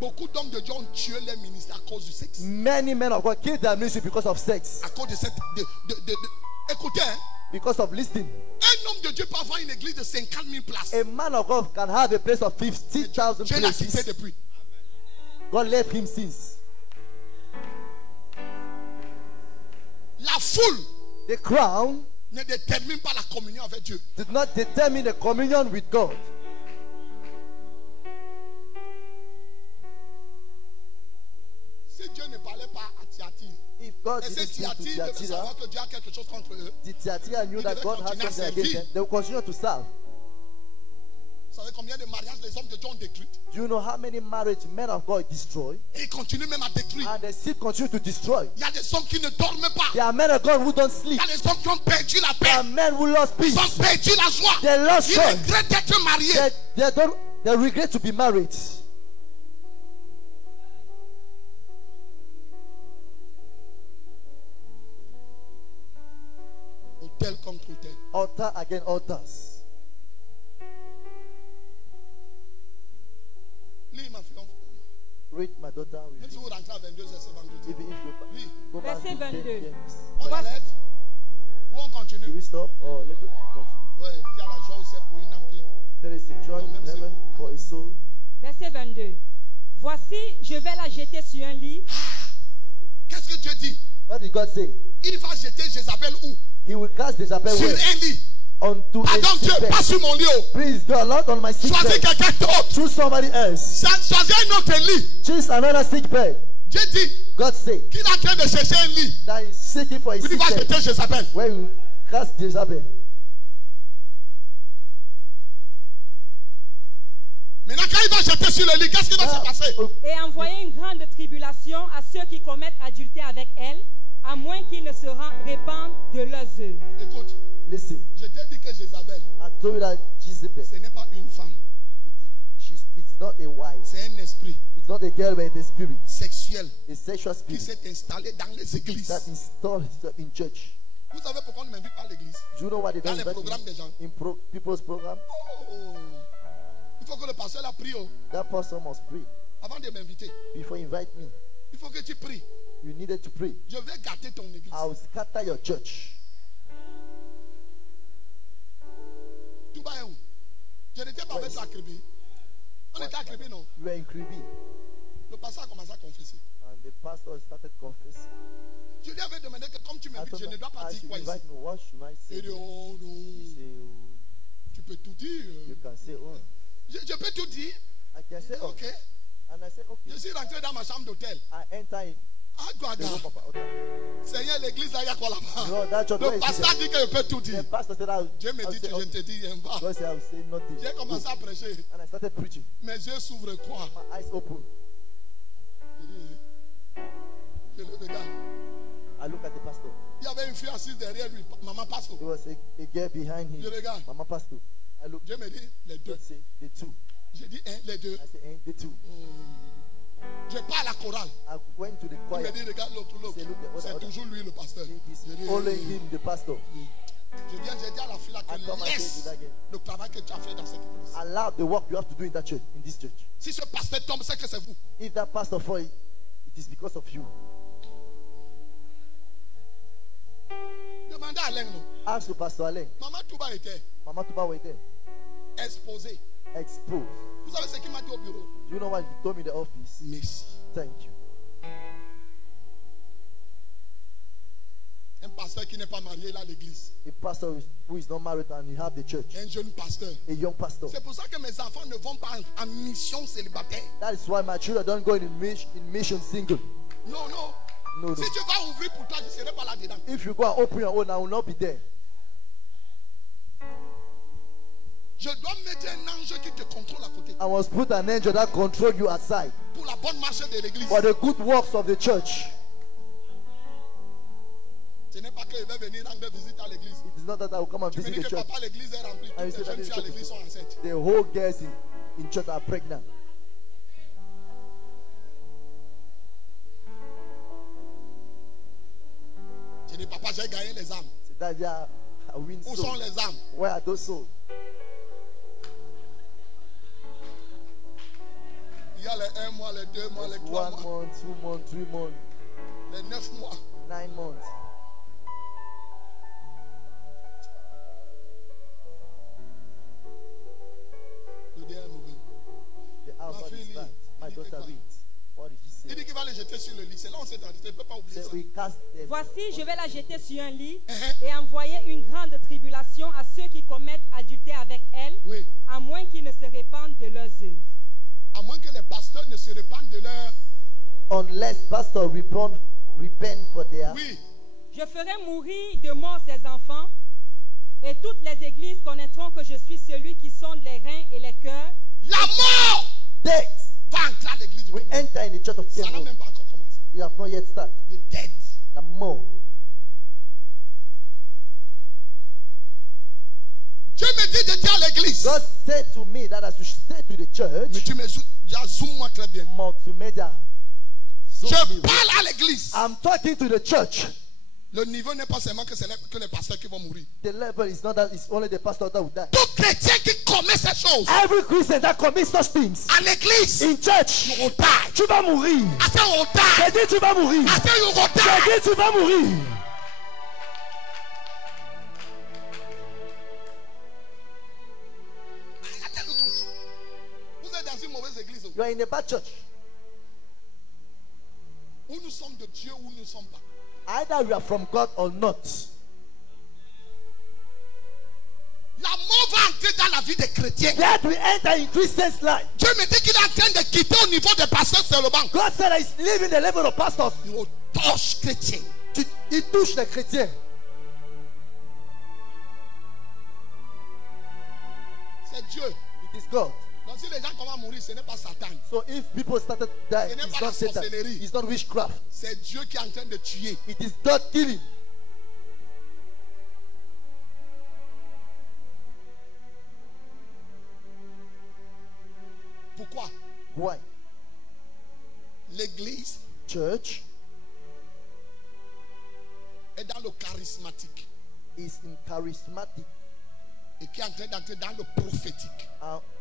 Beaucoup d'hommes de Dieu ont tué les ministères à cause du sexe. Many men of God killed their ministry because of sex. À cause de cette. Écoutez, hein, Because of listening. un homme de Dieu peut avoir une église de 50 000 places. A man of God can have a place of 50,000 Dieu l'a quitté places. depuis. God left him since. La foule The crown ne détermine pas la communion avec Dieu. did not determine the communion with God. Si Dieu ne parlait pas à Thyatire, If God Et did ces this thing to Thyatire devaient Thyatira, savoir que Dieu a quelque chose contre eux. the Thyatira knew Ils that devaient God had continuer à something servir. against them. They will continue to serve. Vous savez combien de mariages les hommes de Dieu ont détruits? Do you know how many marriages men of God destroy? Et ils continuent même à détruire. And they still continue to destroy. Il y a des hommes qui ne dorment pas. There are men of God who don't Il sleep. y a des hommes qui ont perdu la There are paix. men who lost Ils peace. ont perdu la joie. They lost Ils joy. regrettent d'être mariés. They regret to be married. Autel contre autel. Altar against altars. Lis ma fille. Read my daughter with Même si me. vous rentrez à 22h, c'est vendredi. Even if you Lis. go back Verset to 22. 10 games. On arrête. Ou on Do continue. we stop or let it continue? Oui, il y a la joie aussi pour une âme qui. There is a joy in heaven for a soul. Verset 22. Voici, je vais la jeter sur un lit. Qu'est-ce que Dieu dit? What did God say? Il va jeter Jézabel où? He will cast Jezebel Sur where? un lit. Onto Pardon a Dieu, sick pas bed. sur mon lit. Oh. Please, God, not on my sick Choisis bed. quelqu'un d'autre. Choose somebody else. Choisis un autre lit. Choose another sick bed. Dieu dit God say qu'il est en train de chercher un lit. that is seeking for a Il sick va bed. jeter Jézabel. Where you cast Jezebel. Maintenant, quand il va jeter sur le lit, qu'est-ce qui va se passer? Et envoyer une grande tribulation à ceux qui commettent adultère avec elle, à moins qu'ils ne se répandent de leurs œuvres. Écoute, Listen, je t'ai dit que Jézabel, I told you that Jezebel, ce n'est pas une femme, it's not a wife. c'est un esprit It's not a girl, but it's a spirit. sexuel A sexual qui spirit s'est installé dans les églises. that installed itself in church. Vous savez pourquoi on ne m'invite pas à l'église? Do you know what they Dans don't les invite programmes me des gens. in people's program? Oh, il faut que le pasteur la prie oh, That pastor must pray avant de m'inviter. before you invite me. Il faut que tu pries. You needed to pray. Je vais gâter ton église. I will scatter your church. Tout va où? Je n'étais pas avec toi à Kribi. On était à Kribi, non? We were in Kribi, Le pasteur a commencé à confesser. and the pastor started confessing. Je lui avais demandé que comme tu I m'invites, told je ne him, dois pas as dire you quoi ici. invite me, what should I say? Il dit, oh He non, say, oh, tu peux tout dire. you can say, oh. Je peux tout dire. I can say, oh. Ok. And I said, okay. Je suis rentré dans ma chambre d'hôtel. I enter in Ah, the Guaga. room of okay. Seigneur, l'église, il y a quoi là-bas? No, that church, Le where is pasteur it? dit que je peux tout The dire. pastor said, Dieu me I'll dit, say, je ne okay. te dis rien pas. God said, I will say nothing. J'ai commencé à prêcher. And I started preaching. Mes yeux s'ouvrent quoi? My eyes open. Je dis, je le regarde. I look at the pastor. Il y avait une fille assise derrière lui. Maman pasteur. There was a girl behind him. Je regarde. Mama pastor. I look. Dieu me dit, les deux. God say, the two. J'ai dit, les deux. I said, the two. Je pars à la chorale. I went to the Il me choir. dit, regarde l'autre, l'autre. C'est l'autre, C'est l'autre. toujours lui le pasteur. It's Je dis, only him, the pastor. j'ai dit à la fille là I come que and say to laisse that girl, le travail que tu as fait dans cette église. allow the work you have to do in that church, in this church. Si ce pasteur tombe, c'est que c'est vous. If that pastor fall, it is because of you. Demandez à Alain, non? Ask the pastor Alain. Maman Touba était Mama Tuba were there. exposée. Exposed. Vous savez ce qu'il m'a dit au bureau? Do you know what he told me in the office? Merci. Thank you. Un pasteur qui n'est pas marié, il a l'église. A pastor who is not married and you have the church. Un jeune pasteur. A young pastor. C'est pour ça que mes enfants ne vont pas en mission célibataire. That is why my children don't go in mission single. Non, non. No, no. Si tu vas ouvrir pour toi, je ne serai pas là-dedans. If you go and open your own, I will not be there. Je dois mettre un ange qui te contrôle à côté. I must put an angel that control you aside Pour la bonne marche de l'église. for the good works of the church. Ce n'est pas qu'il va venir rendre visite à l'église. It is not that I will come and Tu me visit dis the que church. papa, l'église est remplie. And you Toutes say les that jeunes filles à l'église sont enceintes. the whole girls in church are pregnant. Je dis, papa, j'ai gagné les âmes. So that they are a win Où sont soul. les âmes? Where are those souls? Il y a les 1 mois, les 2 mois, les 3 1 mois, month, 2 months, 3 months, les 9 mois. 9 months. Le dernier mauvais. The outside fille is lit. bad. My Il dit daughter que reads. What did she Il say? dit qu'il va les jeter sur le lit. C'est là où on s'est rendu. Tu ne peux pas oublier Say ça. we cast them. Voici, je vais la jeter sur un lit Uh-huh. et envoyer une grande tribulation à ceux qui commettent adultère avec elle, Oui. à moins qu'ils ne se répandent de leurs œuvres. À moins que les pasteurs ne se répandent de leur. Unless pastor repent repent for their. Oui. Je ferai mourir de mort ses enfants, et toutes les églises connaîtront que je suis celui qui sonde les reins et les cœurs. La mort Death va entrer à l'église du will Cameroun. enter in the church of Ça n'a Cameroon. même pas encore commencé. You have not yet started. The death. La mort. Dieu me dit de dire à l'église. God said to me that I should say to the church, Mais tu me zoom-moi très bien. multimedia. Zoom Je me. parle à l'église. I'm talking to the church. Le niveau n'est pas seulement que c'est que les pasteurs qui vont mourir. The level is not that it's only the pastor that will die. Tout chrétien qui commet ces choses Every Christian that commits such things à l'église, in church, you will die. tu vas mourir. After you will die. J'ai dit tu vas mourir. After you will die. J'ai dit tu vas mourir. Arrêtez le truc. Vous êtes dans une mauvaise église. You are in a bad church. Où nous sommes de Dieu, où nous ne sommes pas. Either we are from God or not. La mort va entrer dans la vie des chrétiens. That we enter in Christian's life. Dieu me dit qu'il est en train de quitter au niveau des pasteurs seulement. God said that he's leaving the level of pastors. Il will touch chrétiens. Il touche les chrétiens. C'est Dieu. It is God. Donc si les gens commencent à mourir, ce n'est pas Satan. So if people started dying, Ce n'est it's pas la not Satan. sorcellerie. It's not witchcraft. C'est Dieu qui est en train de tuer. It is God killing. Pourquoi? Why? L'église Church est dans le charismatique is in charismatic et qui est en train d'entrer dans le prophétique.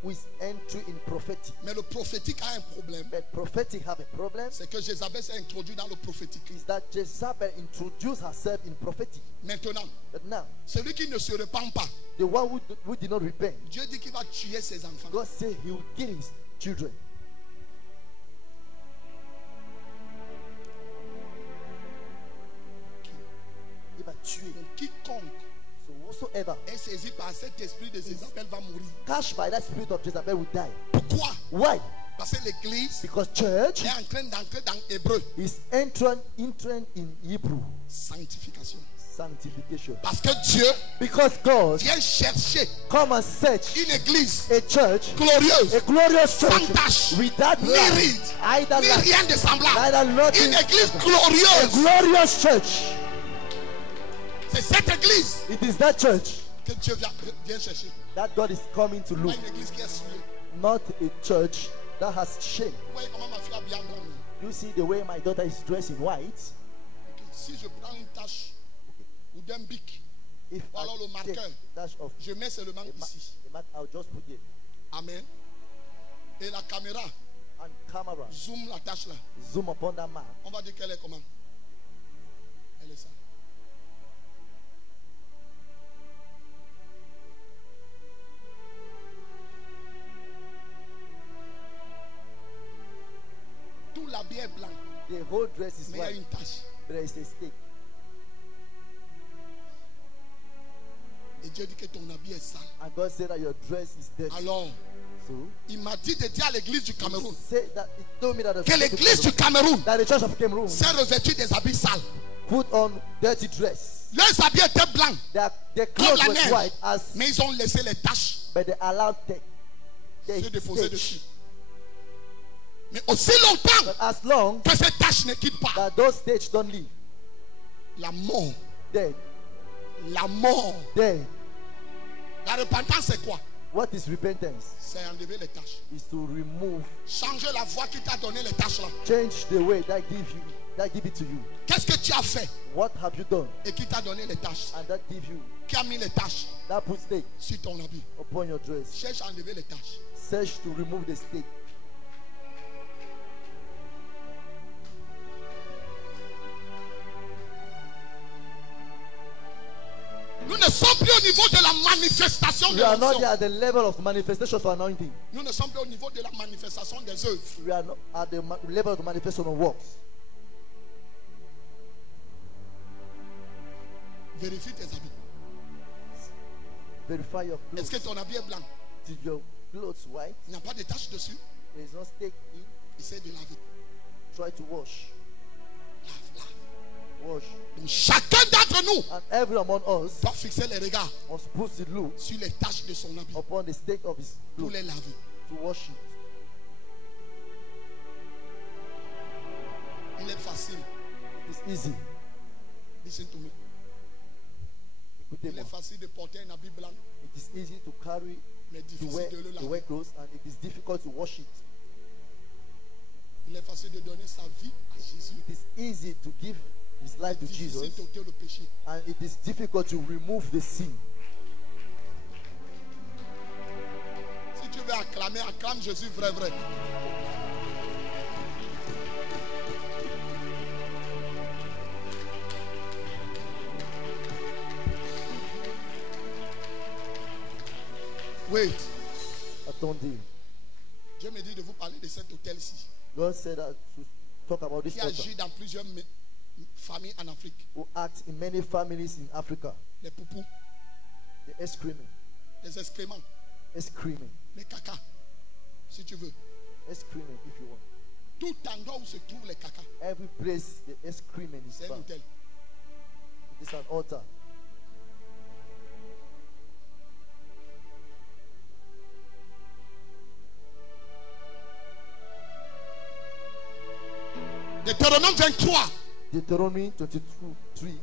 with entry in prophetic. Mais le prophétique a un problème. But prophetic have a problem. C'est que Jézabel s'est introduit dans le prophétique. Is that Jezebel introduced herself in prophetic. Maintenant, But now, celui qui ne se repent pas, the one who did not repent, Dieu dit qu'il va tuer ses enfants. God said he will kill his children. Il va tuer. Donc quiconque So whatsoever est saisi par cet esprit de Jézabel va mourir. catched by that spirit of Jezebel will die. Pourquoi? Why? Parce que l'église Because church est en train d'entrer dans Hébreu. is entering in Hebrew. Sanctification. Sanctification. Parce que Dieu Because God vient chercher come and search une église a church, glorieuse, a glorious sans church tache, without ni lack, ride, either ni lack, rien de semblable. neither nothing. Une église A glorieuse. glorious church. C'est cette église It is that church que Dieu vient chercher. that God is coming to Pas look, une église qui est souillée. not a church that has shame. Vous voyez comment ma fille a bien blanc. You see the way my daughter is dressed in white. Si je prends une tache ou d'un bic, If ou alors le I take marqueur, a dash of je mets seulement ici. a mark, I'll just put it. Amen. Et la caméra And camera, zoom la tache là. zoom upon that mark. On va dire qu'elle est comment? Elle est ça. Tout l'habit est blanc, The whole dress is mais il y a white. une tache. There is a stick. Et Dieu dit que ton habit est sale. And God said that your dress is dirty. Alors, So il m'a dit de dire à l'église du Cameroun say that it told me that que l'église du Cameroun that the church of Cameroon s'est revêtue des habits sales. put on dirty dress. Leurs habits étaient blancs, Their comme clothes la was neige, white as mais ils ont laissé les taches but they allowed se déposer dessus. stage. Mais aussi longtemps But as long que ces taches ne quittent pas, that those stages don't leave, la mort, dead, la mort. dead. La repentance c'est quoi? What is repentance? C'est enlever les taches. Is to remove, Changer la voix qui t'a donné les taches là. change the way that give it to you. Qu'est-ce que tu as fait What have you done? et qui t'a donné les taches? And that give you, Qui a mis les taches that puts stake sur ton habit? upon your dress. Cherche à enlever les taches. Search to remove the stake. Nous ne sommes plus au niveau de la manifestation de We are not l'onction. yet at the level of manifestation of anointing. Nous ne sommes plus au niveau de la manifestation des œuvres. We are not at the level of the manifestation of works. Vérifie tes habits. Verify your Est-ce que clothes. ton habit est blanc? Did your clothes white? Il n'y a pas de taches dessus. There is no stake in. Essaie de laver. Try to wash. Lave, lave. wash. Donc chacun d'entre nous And every among us doit fixer les regards must put the look sur les taches de son habit upon the state of his pour clothes les laver. to wash it. Il est facile. It's easy. Listen to me. Il est Écoutez-moi. facile de porter un habit blanc, It is easy to carry, mais to difficile wear, de le to wear laver. clothes, and it is difficult to wash it. Il est facile de donner sa vie à Jésus. It is easy to give his life to Difficile Jesus, d'ôter le péché. and it is difficult to remove the sin. Si tu veux acclamer, acclame Jésus vrai, vrai. Wait. Attendez. Dieu me dit de vous parler de cet hôtel-ci God said that to talk about this qui altar, agit dans plusieurs familles en Afrique. who acts in many families in Africa. Les poupous, The excrement, les excréments, les cacas, si tu veux. excrement if you want. Tout endroit où se trouvent les cacas, Every place the excrement is c'est un found. hôtel. It is an altar. Deutéronome 23. Deuteronomy 22:3.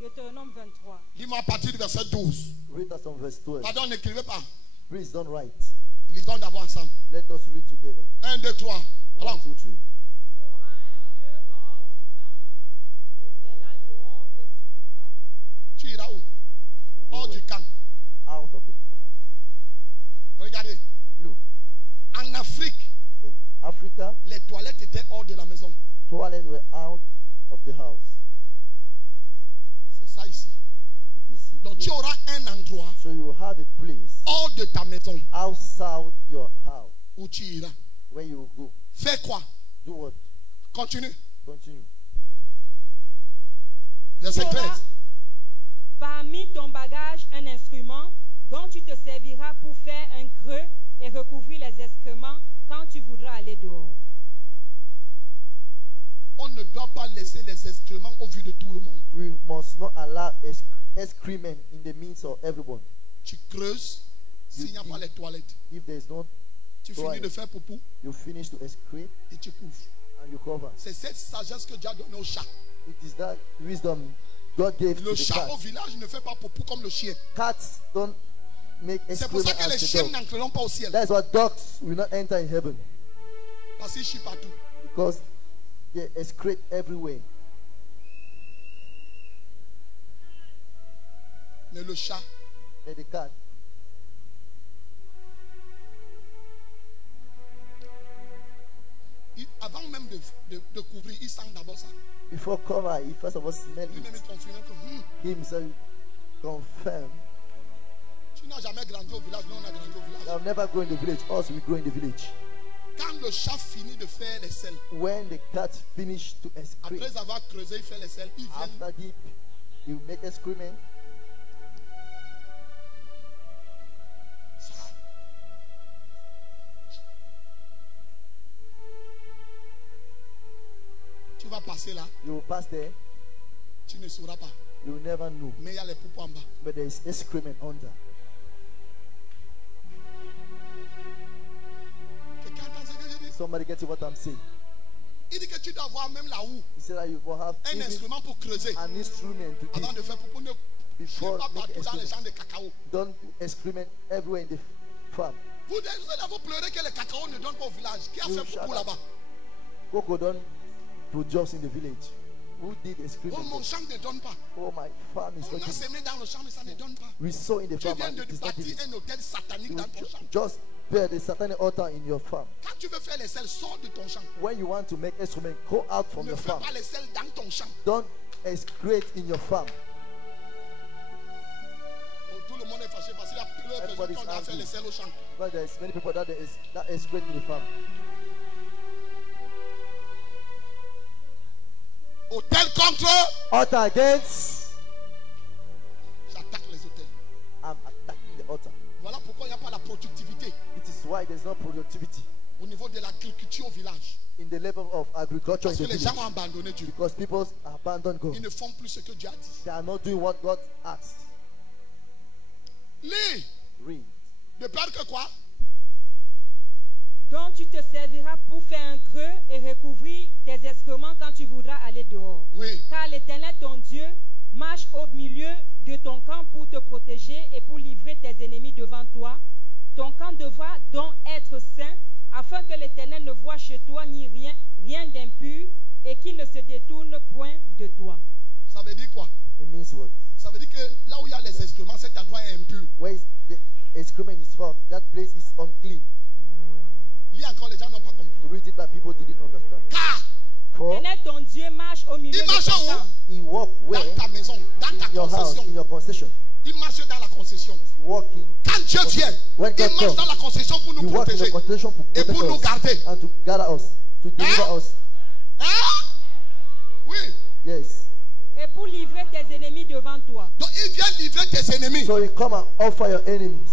Deutéronome 23. Dis-moi à partir du verset 12. Read that from verse 12. Pardon, n'écrivez pas. Please don't write. Lisons d'abord ensemble. Let us read together. 1, 2, 3. 1, Alors, 2, 3. tu iras où? Hors du camp. Out of it. Regardez. Look, En Afrique, in Africa, les toilettes étaient hors de la maison. toilets were out of the house. C'est ça ici. It is Donc tu here. auras un endroit So you will have a place hors de ta maison outside your house où tu iras. where you will go. Fais quoi? Do what? Continue. Continue. Verset Tu auras 13. parmi ton bagage un instrument dont tu te serviras pour faire un creux et recouvrir les excréments quand tu voudras aller dehors. On ne doit pas laisser les excréments au vu de tout le monde. We must not allow excrement in the midst of everyone. Tu creuses s'il n'y a pas les toilettes. If there is no Tu finis toilet, de faire poupou you finish to excrete et tu couvres. and you cover. C'est cette sagesse que Dieu a donnée au chat. It is that wisdom God gave to Le the chat au cat. village ne fait pas poupou comme le chien. Cats don't make C'est pour excrement ça que les as the chiens dog. n'entreront pas au ciel. That's why dogs will not enter in heaven, Parce qu'ils chient partout. because they excrete everywhere. Mais le chat, But the cat, avant même de couvrir, il sent d'abord ça. before cover, he first of all smell Lui-même it. il confirme que He himself confirm. tu n'as jamais grandi au village, nous on a grandi au village. I'll never grow in the village. Us, we grow in the village. Quand le chat finit de faire les selles, When the cat finish to excrete, après avoir creusé, il fait les selles, il vient. after deep, you make excrement. Ça. Tu vas passer là, You will pass there. tu ne sauras pas. You will never know. Mais il y a les poupons en bas. But there is excrement under. Quelqu'un entend ce que je dis? Somebody gets what I'm saying. Il dit que tu dois avoir même là-haut He said that you will have un even instrument pour creuser an instrument to avant dig de faire poupou. Ne before pas make partout dans les excrement. champs de cacao. Don't do excrement everywhere in the farm. Vous allez vous pleurer que les cacao ne donnent pas au village. Qui a You fait shut poupou up. là-bas? Coco don't produce in the village. Who did Oh, excrement? mon champ ne donne pas. Oh, my farm is On a not. semé dans le champ, mais ça ne donne pas. We sow in the Tu farm viens and de it is not bâtir giving. un hôtel satanique You dans ton champ. just build a satanic altar in your farm. Quand tu veux faire les selles, sors de ton champ. When you want to make excrement, go out from Ne your fais farm. pas les selles dans ton champ. Don't excrete in your farm. Oh, tout le monde est fâché parce qu'il y a plusieurs personnes Everybody's qui ont fait angry. les selles au champ. But there's many people that excrete in the farm. Hôtel contre, Altar against. j'attaque les hôtels. I'm attacking the altar. Voilà pourquoi il n'y a pas la productivité. It is why there's no productivity au niveau de l'agriculture au village. in the level of agriculture Parce in que the les village. gens ont abandonné Dieu. Because people abandon God. Ils ne font plus ce que Dieu a dit. They are not doing what God asked. Lis. Read. De peur que quoi? dont tu te serviras pour faire un creux et recouvrir tes excréments quand tu voudras aller dehors. Oui. Car l'Éternel ton Dieu marche au milieu de ton camp pour te protéger et pour livrer tes ennemis devant toi. Ton camp devra donc être saint, afin que l'Éternel ne voie chez toi ni rien d'impur et qu'il ne se détourne point de toi. Ça veut dire quoi? It means what? Ça veut dire que là où il y a les excréments, cet endroit est impur. Where is the excrement is found? That place is unclean. Lis encore, les gens n'ont pas compris. To read it, but people didn't understand. Car For L'Éternel ton Dieu marche au milieu il de marche ton où? camp. he walk where? Dans ta maison, dans ta In your house, concession. in your concession. Il marche dans la concession. Walking. Quand Dieu vient, When il God marche comes, dans la concession pour nous You walk in protéger the concession to et protect pour nous us garder. and to gather us, to deliver Hein? us. Hein? Oui. Yes. Et pour livrer tes ennemis devant toi. Donc il vient livrer tes ennemis. So you come and offer your enemies.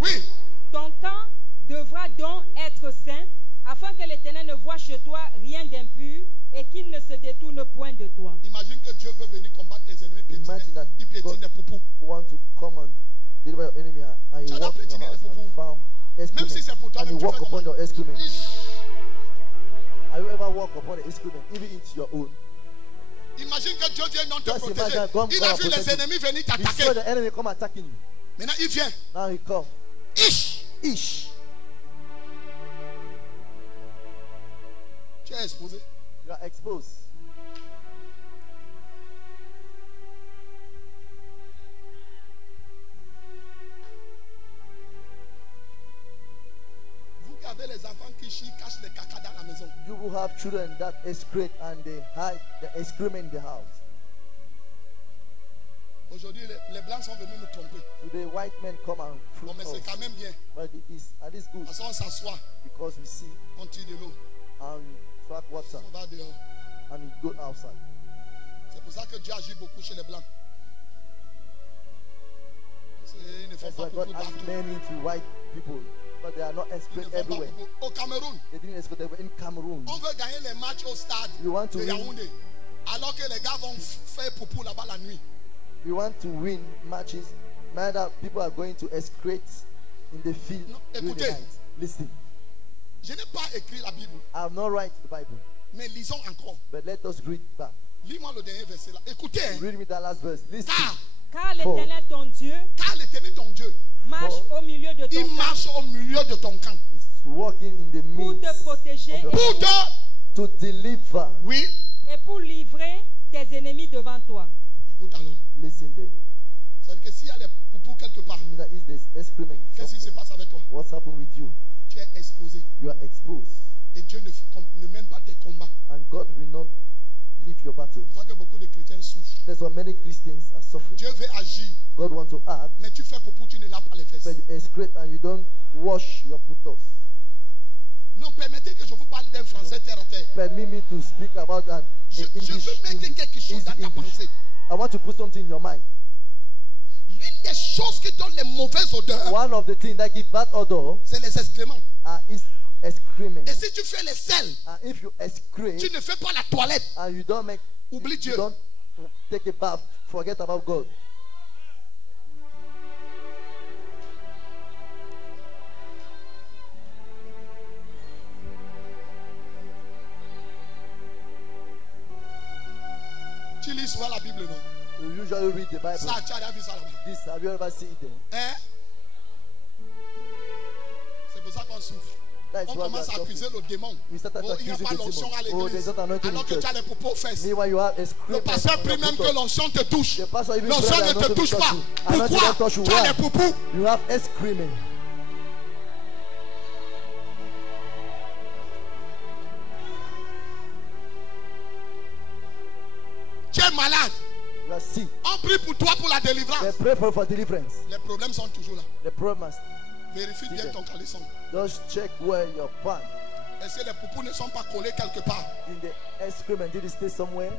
Oui. Ton camp devra donc être saint, afin que l'Éternel ne voie chez toi rien d'impur et qu'il ne se détourne point de toi. Imagine que Dieu veut venir combattre tes ennemis. Imagine that Il piétine God des poupous. want to come and deliver your enemy and Tu you as walk in your piétiné house les and poupous. found Même si excrement c'est pour toi, and même you tu walk fais upon comment? your excrement. Ish. Have you ever walked upon the excrement, even into your own? Imagine que Dieu vient non te Just protéger. imagine God Il a gonna vu les protect you. ennemis venir You saw t'attaquer. the enemy come attacking you. Maintenant il vient. Now he come. Ish. Ish. Tu es exposé. You are exposed. Vous qui avez les enfants qui chient, cachent les caca dans la maison. You will have children that excrete and they hide the excrement in the house. Aujourd'hui, les blancs sont venus nous tromper. Today, white men come and Bon, fruit mais c'est us. quand même bien. But it is, and it's good Parce qu'on s'assoit, because we see on tire de l'eau, and we track water on va dehors. and we go outside. C'est pour ça que Dieu agit beaucoup chez les blancs. Ils ne font That's pas why God beaucoup has partout. many to white people, but they are not Ils ne excrete font pas everywhere. beaucoup. Au Cameroun, They didn't excrete everywhere. In Cameroon, on veut gagner les matchs au stade You want to de win? Yaoundé. Alors que les gars vont faire poupou là-bas la nuit. we want to win matches. Matter people are going to excrete in the field No, during the écoutez. night. Listen, Je n'ai pas écrit la Bible, I have not write the Bible, mais lisons encore. but let us read back. Lis-moi le dernier verset là. Écoutez, hein. Read me that last verse. Listen. car, Car l'Éternel ton Dieu car l'Éternel ton Dieu, marche au milieu de ton il camp marche au milieu de ton camp. It's walking in the pour te midst protéger of your Pour te, to deliver. oui, et pour livrer tes ennemis devant toi. écoute alors. Listen there. C'est-à-dire que s'il y a les poupous quelque part, It means that is this excrement. qu'est-ce qui se passe avec toi? What's happened with you? Tu es exposé. You are exposed, Et Dieu ne mène pas tes combats. and God will not leave your battle. C'est pour ça que beaucoup de chrétiens souffrent. That's why many Christians are suffering. Dieu veut agir, God wants to act, mais tu fais poupou, tu ne laves pas les fesses. but you excrete and you don't wash your putos. Non, permettez que je vous parle d'un français terre à terre. Permit me to speak about that Je in veux English. mettre quelque chose dans ta English. pensée. I want to put something in your mind. L'une des choses qui donne les mauvaises odeurs, One of the things that give bad odor c'est les excréments. is excrement. Et si tu fais les selles, And if you excrete tu ne fais pas la toilette, and you don't make, oublie you Dieu. don't take a bath, forget about God. Tu lis souvent la Bible, non? You usually read the Bible. Ça, tu as déjà vu ça là-bas. This, have you ever seen it there? Hein? C'est pour ça qu'on souffre. That's On why we commence are à accuser suffering. le démon. We started Oh, il n'y a accusing pas the l'onction demon. à Oh, l'église. there's not anointing Alors in que tu church. as les poupées aux fesses. Meanwhile, you have Le excrement. pasteur on prie your même que putos. l'onction te touche. The pastor even L'onction pray ne that te not to touche touch pas. you. Anointing Pourquoi? don't touch you. Tu as les Why? poupous. You have excrement. Tu es malade. You are sick. On prie pour toi pour la They délivrance. pray for deliverance. Les problèmes sont toujours là. The promise. Vérifie bien ton caleçon. Just check where your pant Est-ce que les poupous ne sont pas collés quelque part? in the excrement. Did it stay somewhere?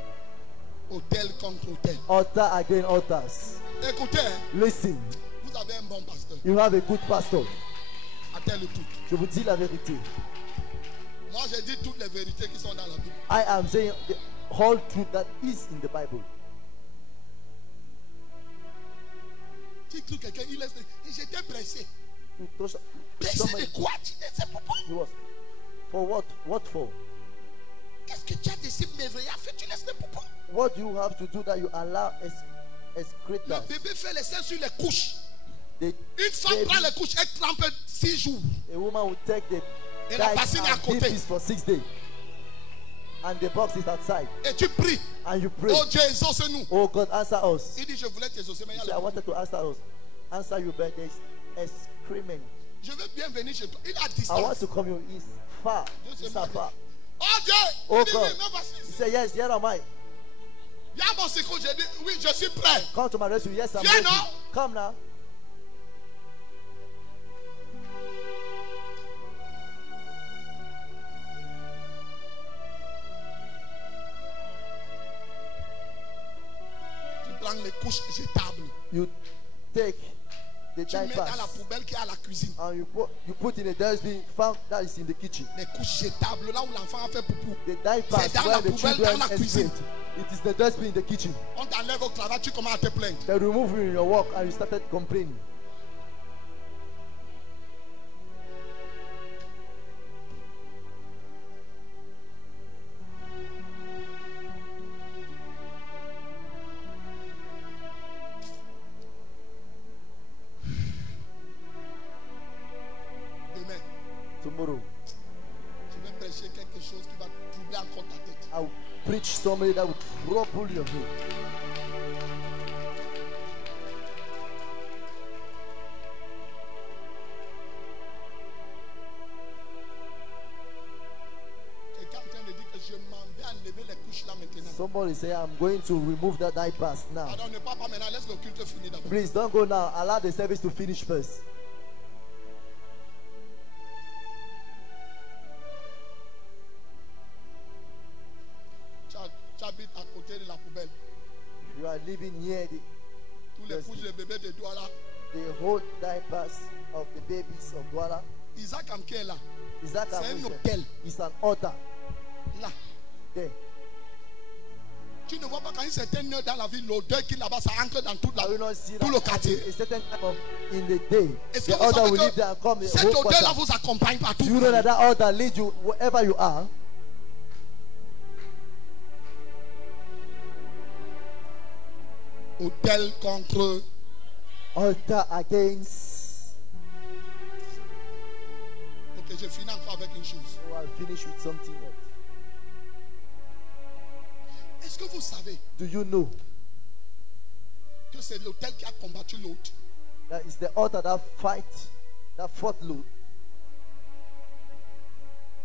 Hôtel contre hôtel. Altar again altars. Écoutez, hein, Listen, vous avez un bon pasteur. you have a good pastor. Attends le truc. Je vous dis la vérité. Moi, j'ai dit toutes les vérités qui sont dans la Bible. I am saying the whole truth that is in the Bible. Tu cru quelqu'un, il laisse. Et j'étais pressé. You touch Pressé somebody. de quoi? Tu ne sais pas. He was. For what? What for? Qu'est-ce que tu as décidé de m'éveiller à faire? Tu laisses les poupons. What do you have to do that you allow Le excretors? bébé fait les seins sur les couches. The Une femme baby- prend les couches, elle trempe 6 jours. A woman will take the Et la dice bassine est à and côté. keep this for 6 days. And the box is outside. Et tu pries. And you pray. Oh Dieu, exauce-nous. Oh God, answer us. Il dit, je voulais t'exaucer, mais il y a He said, I le- wanted to answer us. Answer you, but there's excrement. Je veux bien venir chez toi. Il est à I want distance. to come here. He's far. He's far. Oh Dieu. Oh Il dit, God. oui, mais voici. He said, yes, here am I. Il y a mon secours. J'ai dit, oui, je suis prêt. Come to my rescue. Yes, I'm Viens, ready. non? Come now. Tu prends les couches jetables. You take the Tu mets dans la diapers poubelle qui est à la cuisine. and you put in a dustbin found that is in the kitchen. Les couches jetables, là où l'enfant a fait poupou. The diapers C'est dans where la the poubelle, children dans la cuisine. escaped. It is the dustbin in the kitchen. On t'enlève au travail, tu commences à te plaindre. They remove you in your work and you started complaining. Demain, Tomorrow, je vais prêcher quelque chose qui va troubler encore ta tête. I will preach somebody that will trouble your head. Quelqu'un est en train de dire que je m'en vais enlever les couches là maintenant. Somebody say, I'm going to remove the diapers now. Pardon, ne parle pas maintenant, laisse le culte finir d'abord. Please don't go now. Allow the service to finish first. Tu habites à côté de la poubelle. You are living near Tous les Yes. couches de bébé de toi là. the whole diapers of the babies of Douala. Isaac qui est là. Isaac C'est un Abuja hôtel. is an altar Là. there. Tu ne vois pas quand une certaine heure dans la ville, l'odeur qui est là-bas, ça entre dans toute la, I will not see tout that le at quartier. a certain time of in the day. Est-ce que The vous altar savez will live there and come que the cette whole odeur-là quarter. vous accompagne partout? Do you know that that altar leads you wherever you are? Hôtel contre. Altar against. Ok, je finis encore avec une chose. So I'll finish with something else. Est-ce que vous savez Do you know que c'est l'hôtel qui a combattu l'autre? that it's the altar that fought Lot?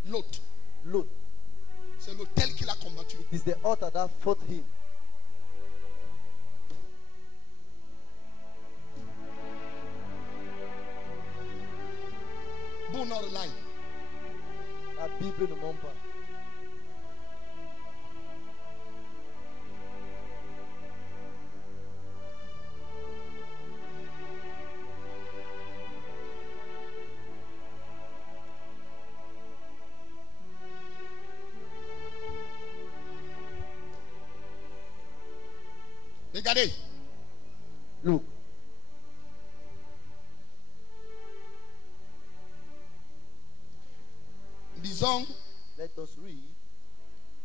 L'autre. Lot. C'est l'hôtel qui l'a combattu. It's the altar that fought him. Bon or lie. La Bible ne ment pas. Regardez. Look, Lisons let us read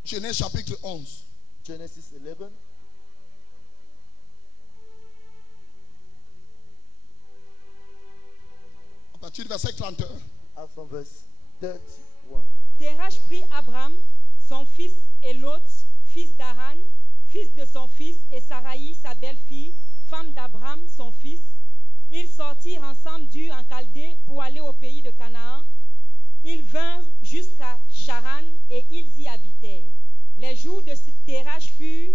Genèse chapitre 11. Genesis 11. À partir du verset 31. And from verse 31. Terach prit Abraham, son fils, et Lot, fils d'Aran, fils de son fils, et Saraï, sa belle-fille, femme d'Abraham, son fils. Ils sortirent ensemble d'Ur en Chaldée pour aller au pays de Canaan. Ils vinrent jusqu'à Charan et ils y habitèrent. Les jours de Terach furent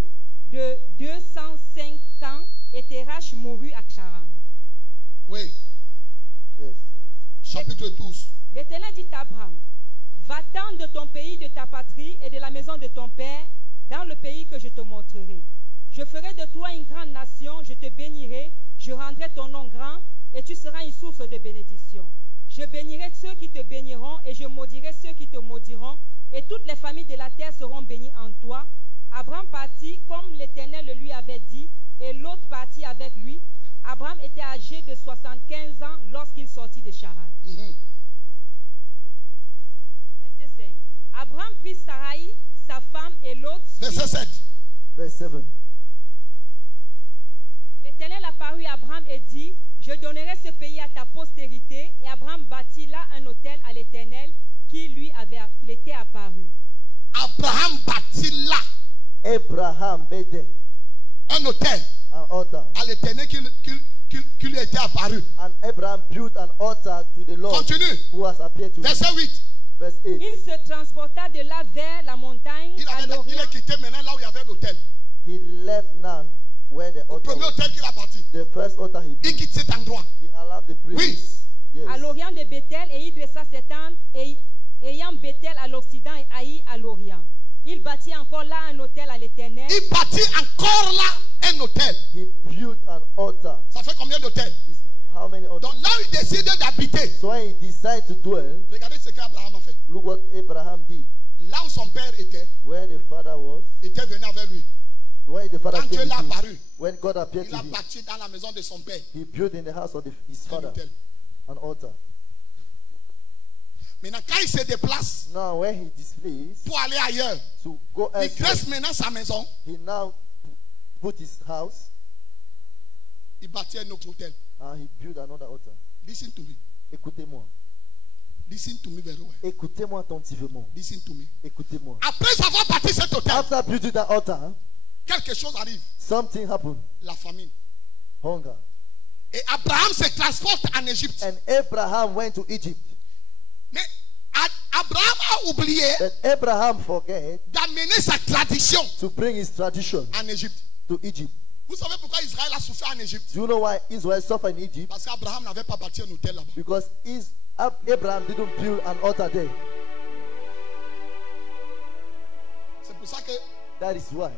de 205 ans et Terach mourut à Charan. Oui. Yes. Chapitre 12. L'Éternel dit à Abraham, va-t'en de ton pays, de ta patrie et de la maison de ton père, dans le pays que je te montrerai. Je ferai de toi une grande nation, je te bénirai, je rendrai ton nom grand, et tu seras une source de bénédiction. Je bénirai ceux qui te béniront et je maudirai ceux qui te maudiront. Et toutes les familles de la terre seront bénies en toi. Abraham partit comme l'Éternel le lui avait dit et l'autre partit avec lui. Abraham était âgé de 75 ans lorsqu'il sortit de Charan. Verset 5. Abraham prit Sarai, sa femme et l'autre. Verset 7. Verse 7. L'Éternel apparut à Abraham et dit, je donnerai ce pays à ta postérité. Et Abraham bâtit là un autel à l'Éternel qui était apparu. Abraham bâtit là Abraham bêtait un autel an altar. à l'Éternel qui lui était apparu. And Abraham built an altar to the Lord Continue. who has appeared to him. Verset 8. Verse 8. Il se transporta de là vers la montagne Il à l'Orient. est quitté maintenant là où il y avait l'autel. He left now where the Le altar premier was. autel qu'il a bâti. The first altar he Il built. quitte cet endroit. He allowed the priests. Yes. À l'Orient de Bethel, et il dressa ses tentes, et ayant Bethel à l'Occident et Haï à l'Orient. Il bâtit encore là un autel à l'Éternel. Il bâtit encore là un autel. He built an altar. Ça fait combien d'autels? How many altars? Donc là où il décide d'habiter, So when he decided to dwell, regardez ce qu'Abraham a fait. look what Abraham did. Là où son père était, Where the father was, était venu avec lui. where the father Quand Dieu came l'a with him, apparu, when God appeared il to a him, bâti dans la maison de son père he built in the house of his un father autel. an altar. Maintenant, quand il se déplace Now when he displays pour aller ailleurs, to go il elsewhere, crée maintenant sa maison, he now put his house il bâtit un autre hôtel. and he built another altar. Listen to me. Écoutez-moi. Listen to me very well. Écoutez-moi attentivement. Listen to me. Écoutez-moi. Après avoir bâti cet hôtel, After building that altar, quelque chose arrive. something happened. La famine. Hunger. Et Abraham se transporte en Égypte. And Abraham went to Egypt. Mais Abraham a oublié But Abraham forget d'amener sa tradition to bring his tradition en Égypte. to Egypt. Vous savez pourquoi Israël a souffert en Égypte? Do you know why Israel suffered in Egypt? Parce qu'Abraham n'avait pas bâti un hôtel là-bas. Because Abraham didn't build an altar there. C'est pour ça que That is why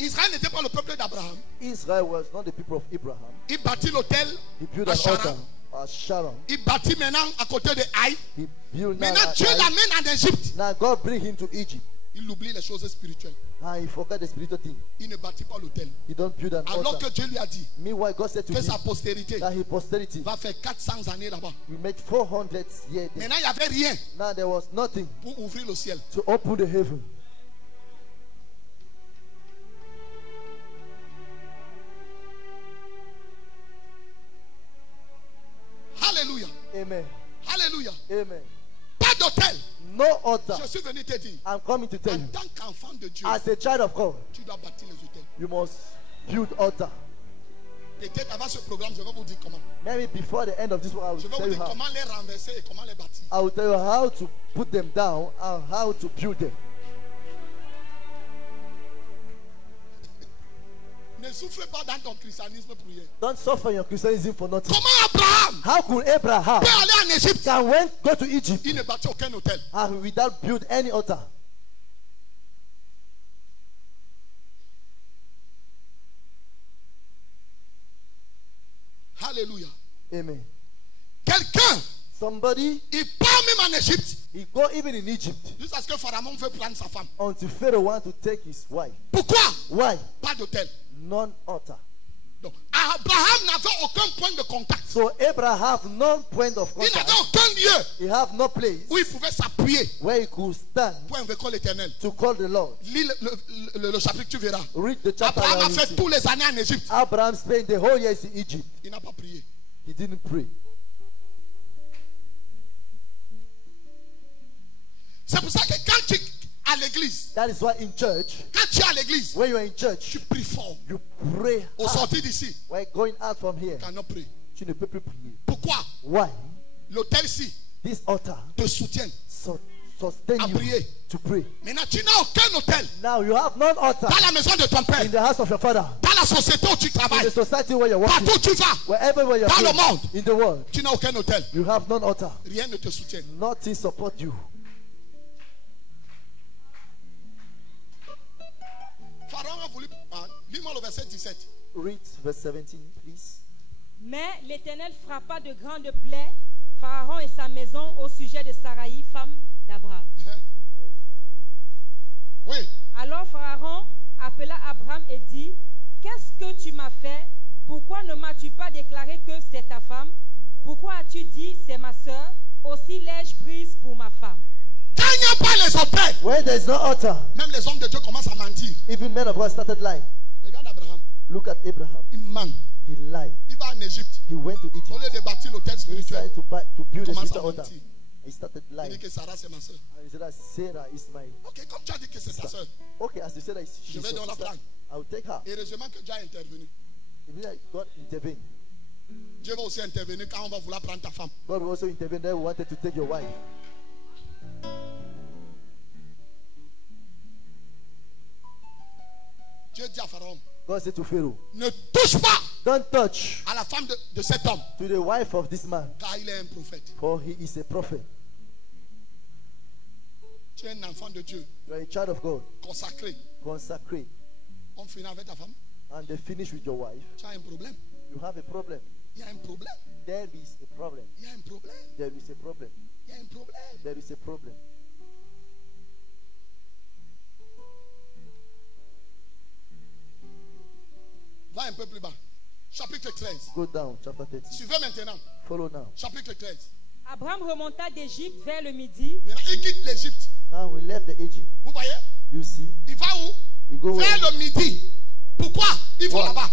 Israël n'était pas le peuple d'Abraham. Israel was not the people of Abraham. Il bâtit l'hôtel He built à an Charan. altar at Sharon. Il bâtit maintenant à côté de Haï. He built now Maintenant, at Dieu Ai. l'amène en Égypte. Now God bring him to Egypt. Il oublie les choses spirituelles. And he forgot the spiritual thing. Il ne bâtit pas l'hôtel. He don't build an Alors altar. que Dieu lui a dit Meanwhile, God said to que him sa postérité that his posterity va faire 400 années là-bas. will make 400 years there. Maintenant, il n'y avait rien Now there was nothing pour ouvrir le ciel. to open the heaven. Alléluia. Amen. Alléluia. Amen. Pas d'hôtel. No altar. Je suis venu te dire, I'm coming to tell en you, tant qu'enfant de Dieu, as a child of God, tu dois bâtir les hôtels. you must build altar. Peut-être avant ce programme, je vais vous dire comment. Maybe before the end of this one, I will Je vais tell vous you dire how. comment les renverser et comment les bâtir. I will tell you how to put them down and how to build them. Ne souffre pas dans ton christianisme pour rien. Don't suffer your Christianism for nothing. Comment Abraham How could Abraham peut aller en Égypte? can go to Egypt Il ne bâtit aucun hôtel. and without build any altar? Alléluia. Amen. Quelqu'un, Somebody, il part même en Égypte he go even in Egypt jusqu'à ce que Pharaon veut prendre sa femme. until Pharaoh want to take his wife. Pourquoi? Why? Pas d'hôtel. Non-altar. Donc, Abraham n'avait aucun point de contact. So Abraham have no point of Il n'avait contact. aucun lieu He have no place où il pouvait s'appuyer where he could stand pour invoquer l'Éternel. to call the Lord. Lis le chapitre, tu verras. Read the chapter. Abraham a and you fait see. tous les années en Égypte. Abraham spent the whole years in Egypt. Il n'a pas prié. He didn't pray. C'est pour ça que quand tu es à l'église, That is why in church, quand tu es à l'église, when you are in church, tu pries fort. you pray Au hard. sortir d'ici, When going out from here, tu cannot pray. tu ne peux plus prier. Pourquoi? Why? L'hôtel-ci This altar te soutient. sustain À you prier. to pray. Maintenant, tu n'as aucun hôtel Now you have non altar dans la maison de ton père, in the house of your father, dans la société où tu in travailles, the society where you're working, partout où tu vas, wherever where you're dans le going, monde. in the world, Tu n'as aucun hôtel. you have non altar. Rien ne te soutient. Nothing support you. Pharaon a voulu. Lis-moi le verset 17. Read verse 17, please. Mais l'Éternel frappa de grandes plaies Pharaon et sa maison au sujet de Saraï, femme d'Abraham. Oui. Alors Pharaon appela Abraham et dit, qu'est-ce que tu m'as fait? Pourquoi ne m'as-tu pas déclaré que c'est ta femme? Pourquoi as-tu dit, c'est ma soeur? Aussi l'ai-je prise pour ma femme. Quand il n'y a pas les auteurs, When there is no altar, même les hommes de Dieu commencent à mentir. even men of God started lying. Regarde Abraham, Look at Abraham. il ment. He lied. Il va en Égypte. He went to Au Egypt. lieu de bâtir l'hôtel He spirituel, decided to build a commence spiritual à altar. mentir. He started Il lying. dit que Sarah c'est ma soeur. And he said that Sarah is my Ok, comme tu as dit que c'est ta soeur, okay. As you said that she's je vais your dans la sister, plaque. I will take her. Heureusement que Dieu a intervenu. It means that God intervened. Dieu va aussi intervenir quand on va vouloir prendre ta femme. God will also intervene. They wanted to take your wife. Dieu dit à Pharaon, God said to Pharaoh, ne touche pas don't touch à la femme de cet homme, to the wife of this man, car il est un prophète. for he is a prophet. Tu es un enfant de Dieu, You are a child of God. consacré. Consecrate. On finit avec ta femme. And they finish with your wife. Tu as un problème. You have a problem. Il y a un problème. There is a problem. Il y a un problème. There is a problem. Il y a un problème. There is a problem. Va un peu plus bas. Chapitre 13. Go down, chapter 30. Suivez maintenant. Follow now. Chapitre 13. Abraham remonta d'Égypte vers le midi. Maintenant, il quitte l'Égypte. Now we left the Egypt. Vous voyez? You see? Il va où? You go where? Vers le midi. Pourquoi il va Why? là-bas?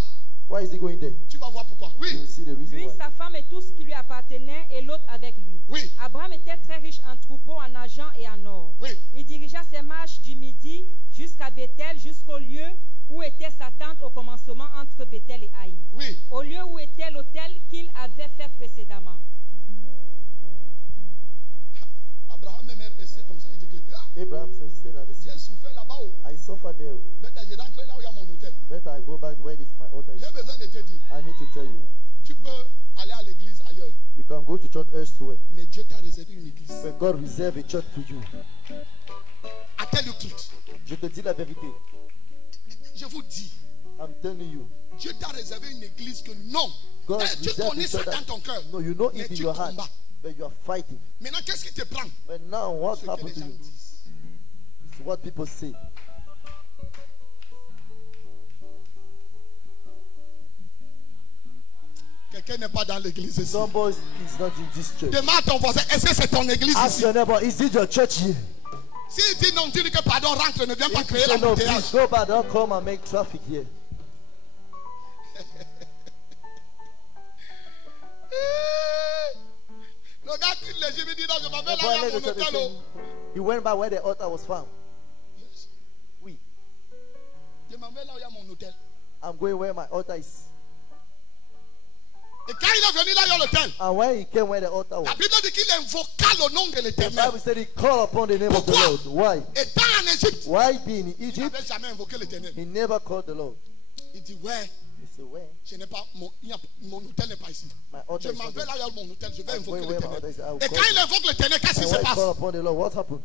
Why is he going there? Tu vas voir pourquoi. You Oui. will see the reason Lui, why. sa femme et tout ce qui lui appartenait, et l'autre avec lui. Oui. Abraham était très riche en troupeaux, en argent et en or. Oui. Il dirigea ses marches du midi jusqu'à Bethel, jusqu'au lieu où était sa tente au commencement entre Bethel et Haï. Oui. Au lieu où était l'autel qu'il avait fait précédemment. Abraham même est resté comme ça. Il dit que Abraham said at the sea, j'ai souffert là-bas. I suffer there, Mais je rentre là où il y a mon hôtel. but I go back where is my altar is. J'ai besoin de te dire. I need to tell you, Tu peux aller à l'église ailleurs. you can go to church elsewhere, Mais Dieu t'a réservé une église. but God reserve a church to you. I tell you truth. Je te dis la vérité. Je vous dis. I'm telling you. Dieu t'a réservé une église que non. God Tu reserve connais a ça church dans ton cœur. No, you know Mais it in tu your heart, combats. but you are fighting. Maintenant, qu'est-ce qui te prend? But now what Ce que happened les to gens you? disent. It's what people say. Quelqu'un n'est pas dans l'église ici. Somebody is not in this church. Demande à ton voisin, est-ce que c'est ton église Ask ici? your neighbor, is it your church here? S'il dit non, tu dis que pardon, rentre, ne viens pas If you créer say no, please l'embouteillage. go back. Don't come and make traffic here. Le gars quitte l'Égypte, il dit non, je m'en vais The là, boy il y a led mon the church, hôtel. he went by where the altar was found. Yes. Oui. Je m'en vais là où il y a mon hôtel. I'm going where my altar is. Et quand il est venu là, il y a l'hôtel. And when he came where the altar was, La Bible dit qu'il invoqua le nom de the l'Éternel. Bible said he called upon the name of the Pourquoi? Lord. Why? Étant en Égypte, Why being in il Egypt, n'avait jamais invoqué l'Éternel. he never called the Lord. Il dit ouais, He said, where? je n'ai pas mon hôtel n'est pas ici. My Je altar is m'en not vais there. là, il y a mon hôtel, je vais I'm invoquer going where my altar l'Éternel. is. I will Et call quand il him. invoque l'Éternel, qu'est-ce qui And se when he passe? called upon the Lord, what happened?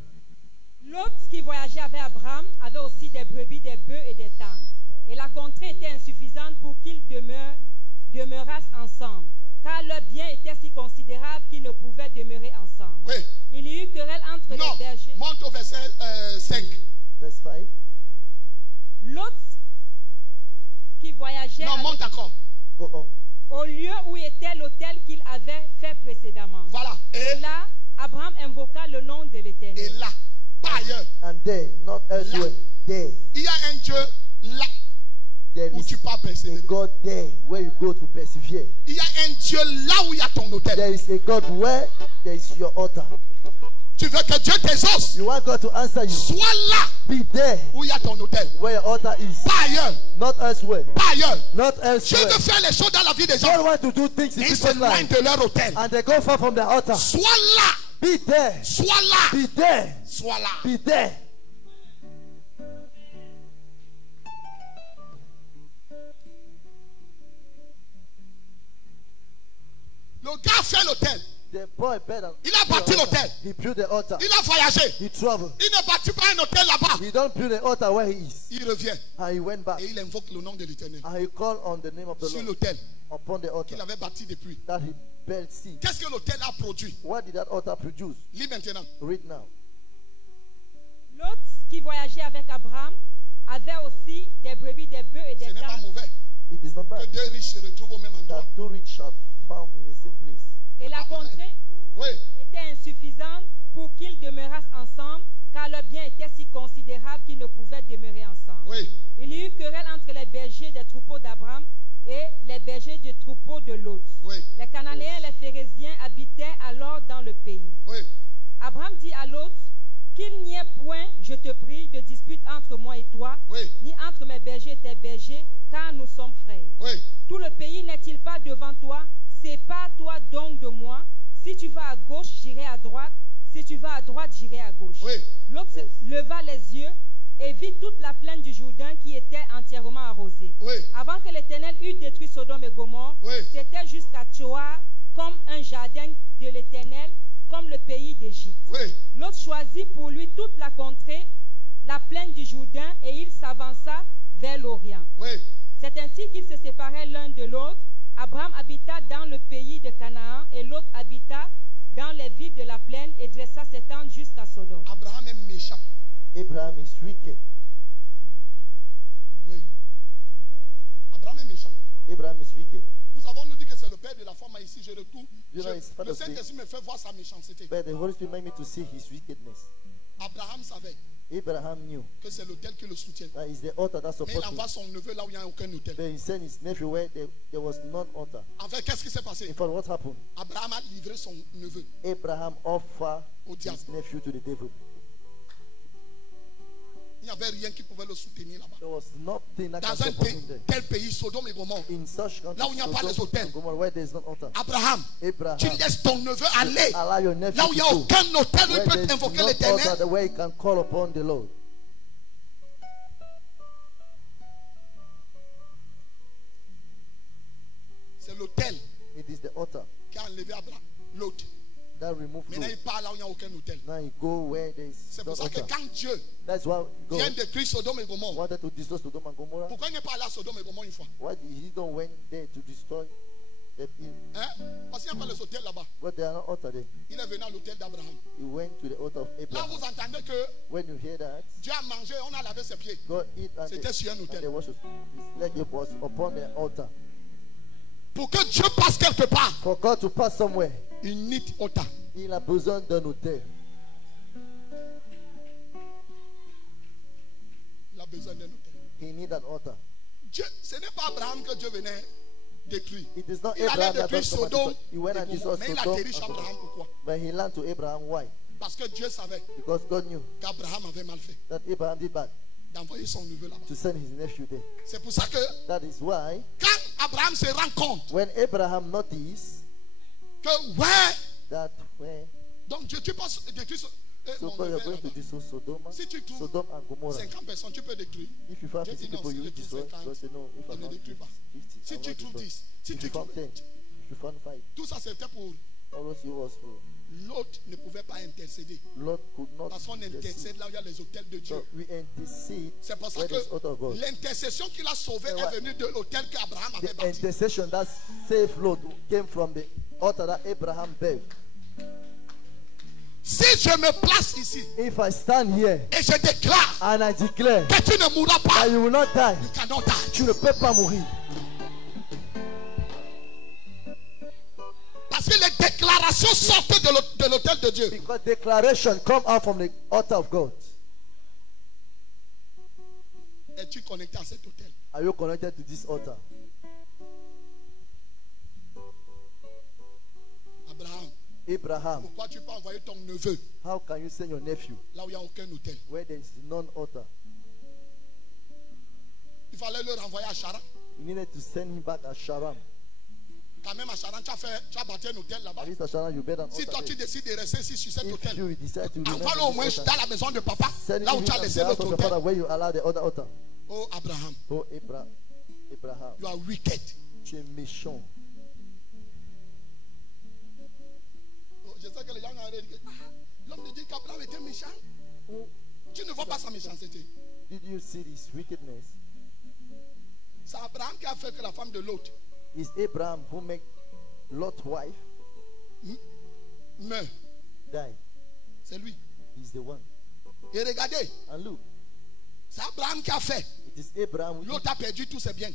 Lot qui voyageait avec Abraham avait aussi des brebis, des bœufs et des tentes. Et la contrée était insuffisante pour qu'ils demeurassent ensemble, car leur bien était si considérable qu'ils ne pouvaient demeurer ensemble. Oui. Il y eut querelle entre Non, les bergers. monte au verset 5. Verse 5. Lot qui voyageait Non, monte encore. Go on. au lieu où était l'autel qu'il avait fait précédemment. Voilà. Et là, Abraham invoqua le nom de Et l'Éternel. là, pas ailleurs. And there, not elsewhere. There. Il y a un Dieu là There où is tu peux a persévérer. God there where you go to persevere. Il y a un Dieu là où il y a ton hôtel. There is a God where there is your altar. Tu veux que Dieu t'exauce? You want God to answer you. Sois là Be there où il y a ton hôtel. where your altar is. Pas ailleurs. Not elsewhere. Pas ailleurs. Not Dieu elsewhere. veut faire les choses dans la vie des God gens. want to do things in Ils people's s'éloignent lives. de leur hôtel. And they go far from the altar. Sois là. Be there. Sois là. Be there. Sois là. Be there. Le gars fait l'hôtel. The boy better. Il a bâti l'hôtel. He built the altar. Il a voyagé. He traveled. Il ne bâtit pas un hôtel là-bas. He don't build the altar where he is. Il revient And he went back. et il invoque le nom de l'Éternel And he called on the name of the sur Lord l'hôtel upon the altar qu'il avait bâti depuis. that he built seed. Qu'est-ce que l'hôtel a produit? What did that altar produce? Lis maintenant. Read now. Lot, qui voyageait avec Abraham, avait aussi des brebis, des bœufs et Ce des n'est pas ânes. mauvais It is not que bad deux riches se retrouvent au même endroit. that two rich are found in the same place. Et la Amen. contrée Oui. était insuffisante pour qu'ils demeurassent ensemble, car leur bien était si considérable qu'ils ne pouvaient demeurer ensemble. Oui. Il y eut querelle entre les bergers des troupeaux d'Abraham et les bergers du troupeau de Lot. Oui. Les Cananéens et les Phérésiens habitaient alors dans le pays. Oui. Abraham dit à Lot, qu'il n'y ait point, je te prie, de dispute entre moi et toi, Oui. ni entre mes bergers et tes bergers, car nous sommes frères. Oui. Tout le pays n'est-il pas devant toi? Sépare-toi donc de moi. Si tu vas à gauche, j'irai à droite. Si tu vas à droite, j'irai à gauche. Oui. Lot leva les yeux et vit toute la plaine du Jourdain qui était entièrement arrosée. Oui. Avant que l'Éternel eût détruit Sodome et Gomorrhe, Oui. c'était jusqu'à Tchoar comme un jardin de l'Éternel, comme le pays d'Égypte. Oui. Lot choisit pour lui toute la contrée, la plaine du Jourdain, et il s'avança vers l'Orient. Oui. C'est ainsi qu'ils se séparaient l'un de l'autre. Abraham habita dans le pays de Canaan et l'autre habita dans les villes de la plaine et dressa ses tentes jusqu'à Sodome. Abraham est méchant. Abraham is wicked. Oui. Abraham est méchant. Abraham is wicked. Nous avons nous dit que c'est le père de la femme ici. Je retourne. You know, it's part Le of Saint-Esprit me fait voir sa méchanceté. But the Holy Spirit made me to see his wickedness. Abraham savait Abraham knew que c'est l'autel qui le soutient. that is the altar that Mais il supports him. envoie son neveu là où il n'y a aucun autel. But he sent his nephew where there was none altar. En fait, qu'est-ce qui s'est passé? In fact, what happened? Abraham a livré son neveu Abraham offered au diable. his nephew to the devil. Il n'y avait rien qui pouvait le soutenir là-bas. There was nothing that can Dans un support him there. tel pays, Sodome et Gomorrhe, In such countries, là où il n'y a pas les Sodom hôtels. and Gomorrah, where there is no altar. Abraham, Abraham, tu laisses ton neveu aller allow your nephew là où il n'y a to go. aucun hôtel où il Where peut there is invoquer no l'Éternel. altar, where he can call upon the Lord. C'est l'hôtel It is the altar qui a enlevé Abraham, l'autre. that removed Maintenant, Lot. il part là où il n'y a aucun hôtel. Now you go where there is C'est no pour ça que altar. quand Dieu That's why vient God détruire Sodome et Gomorre, wanted to destroy Sodom and Gomorrah. pourquoi il n'est pas allé à Sodome et Gomorre une fois? Why did he don't went there to destroy the people? Hein? Parce qu'il n'y a pas les hôtels là-bas. But there are no altar there. Il est venu à l'hôtel d'Abraham. He went to the altar of Là, Abraham. vous entendez que When you hear that, Dieu a mangé, on a lavé ses pieds. God eat and C'était sur un and autel. they worship. His leg was upon the altar. Pour que Dieu passe quelque part, For God to pass somewhere, il need altar. il a besoin d'un autel. Il a besoin d'un hôtel. He need an altar. Dieu, ce n'est pas Abraham que Dieu venait détruire. It is not Il allait Abraham that détruire was come and Sodome. destroy. He went et and Gomorrhe. destroyed Mais il Sodom. atterrit chez and Abraham. Gomorrah. Pourquoi? But he learned to Abraham why? Parce que Dieu savait Because God knew qu'Abraham avait mal fait that Abraham did bad d'envoyer son neveu là-bas. to send his nephew there. C'est pour ça que That is why quand Abraham se rend compte when Abraham noticed que ouais, that where donc Dieu, tu peux détruire so mon God neveu you're going to là-bas. destroy Sodom, Si tu trouves Sodom and Gomorrah. 50 personnes, tu peux détruire. If you find Dieu 50 dit non, people, si you je will trouve destroy. 50, God said no. If je I ne found détruis 50, pas. Si I tu will trouves destroy. 10, si If tu you found trouves 10, if you found 5, tout ça c'était pour all those you was for. l'autre ne pouvait pas intercéder. Lord could not Parce qu'on intercede. intercède là où il y a les hôtels de Dieu. So we intercede C'est pour ça where there's altar of que God. l'intercession qu'il a sauvée est venue de l'hôtel qu'Abraham avait The bâti. intercession that saved Lord came from the altar that Abraham built. Si je me place ici If I stand here et je déclare and I declare que tu ne mourras pas, that you will not die, you cannot die. tu ne peux pas mourir. Parce que les déclarations sortent de l'hôtel de Dieu. Because declaration come out from the altar of God. Es-tu connecté à cet hôtel? Are you connected to this altar? Abraham, Abraham, pourquoi tu peux envoyer ton neveu how can you send your nephew là où il n'y a aucun hôtel? where there is none altar? Il fallait le renvoyer à Charan. You needed to send him back at Sharam. Quand même à Charan, tu as bâti un hôtel là-bas. At least at Sharam, you better an Si altar toi tu there. décides de rester ici sur cet If hôtel, you decide to remain envoie-le au moins in this dans altar, la maison de papa, send là où him tu as in laissé the house l'autre of your hôtel. father where you allow the other altar. Oh Abraham, Oh Abraham, you are wicked. tu es méchant. Je sais que les gens ont dit que l'homme dit qu'Abraham était méchant. Who Tu ne vois pas sa méchanceté. did you see this wickedness? C'est Abraham qui a fait que la femme de Lot Is Abraham who make Lot's wife meurt. die. C'est lui. He's the one. Et regardez, And look, c'est Abraham qui a fait. it is Abraham who Lot a perdu tous ses biens.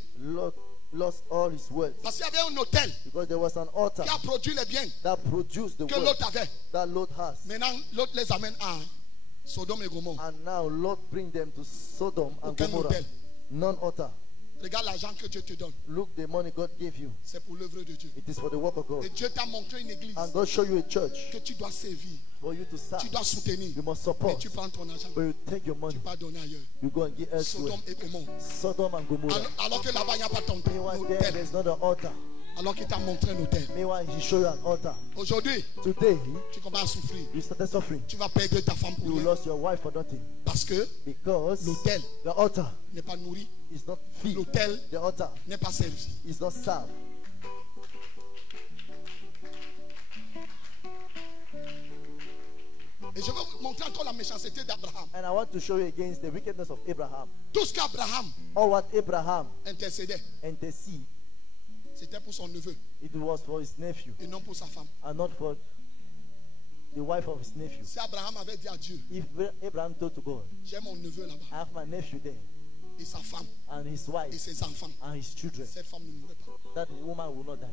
lost all his wealth. Parce qu'il y avait un hôtel Because there was an altar qui a produit les biens that produced the que wealth Lot avait. that Lot has. Maintenant, Lot les amène à Sodome et Gomorrhe. And now Lot bring them to Sodom and Aucun Gomorrah. hôtel. None altar. Regarde l'argent que Dieu te donne. Look, the money God gave you. C'est pour l'œuvre de Dieu. It is for the work of God. Et Dieu t'a montré une église And God show you a church que tu dois servir. for you to serve. Tu dois soutenir. You must Mais support. tu prends ton argent. But you take your money. Tu vas donner ailleurs. You go and give elsewhere. Sodome et Gomorrhe. Sodom and Gomorrah. Alors que là-bas, il n'y a pas ton Meanwhile, there hôtel. there's not an altar. Alors qu'il t'a montré un hôtel. Meanwhile, he show you an altar. Aujourd'hui, Today, tu commences à souffrir. you started suffering. Tu vas perdre ta femme pour You rien. lost your wife for nothing. Parce que Because l'hôtel the altar n'est pas nourri. is not filled. L'hôtel The altar n'est pas servi. is not served. Et je vais vous montrer encore la méchanceté d'Abraham. And I want to show you against the wickedness of Abraham. Tout ce qu'Abraham All what Abraham intercédait, intercede, c'était pour son neveu it was for his nephew et non pour sa femme. and not for the wife of his nephew. Si Abraham avait dit à Dieu, If Abraham told to God, j'ai mon neveu I là-bas have my nephew there et sa femme and his et wife ses enfants, and his children, cette femme ne mourrait pas. that woman will not die.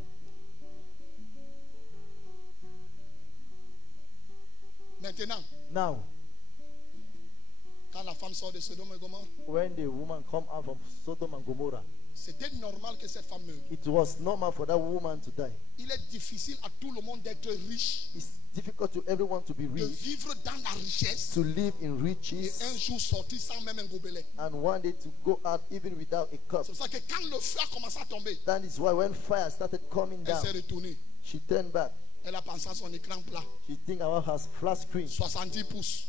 Maintenant, Now, quand la femme sort de Sodome et Gomorrhe, when the woman come out from Sodom and Gomorrah, c'était normal que cette femme meure. it was normal for that woman to die. Il est difficile à tout le monde d'être riche, It's difficult to everyone to be de rich, vivre dans la richesse to live in et riches, un jour sortir sans même un gobelet. and one day to go out even without a cup. C'est pour ça que quand le feu a commencé à tomber, That is why when fire started coming elle down, s'est retournée. she turned back. Elle a pensé à son écran plat, She think about her flat screen, 70 pouces.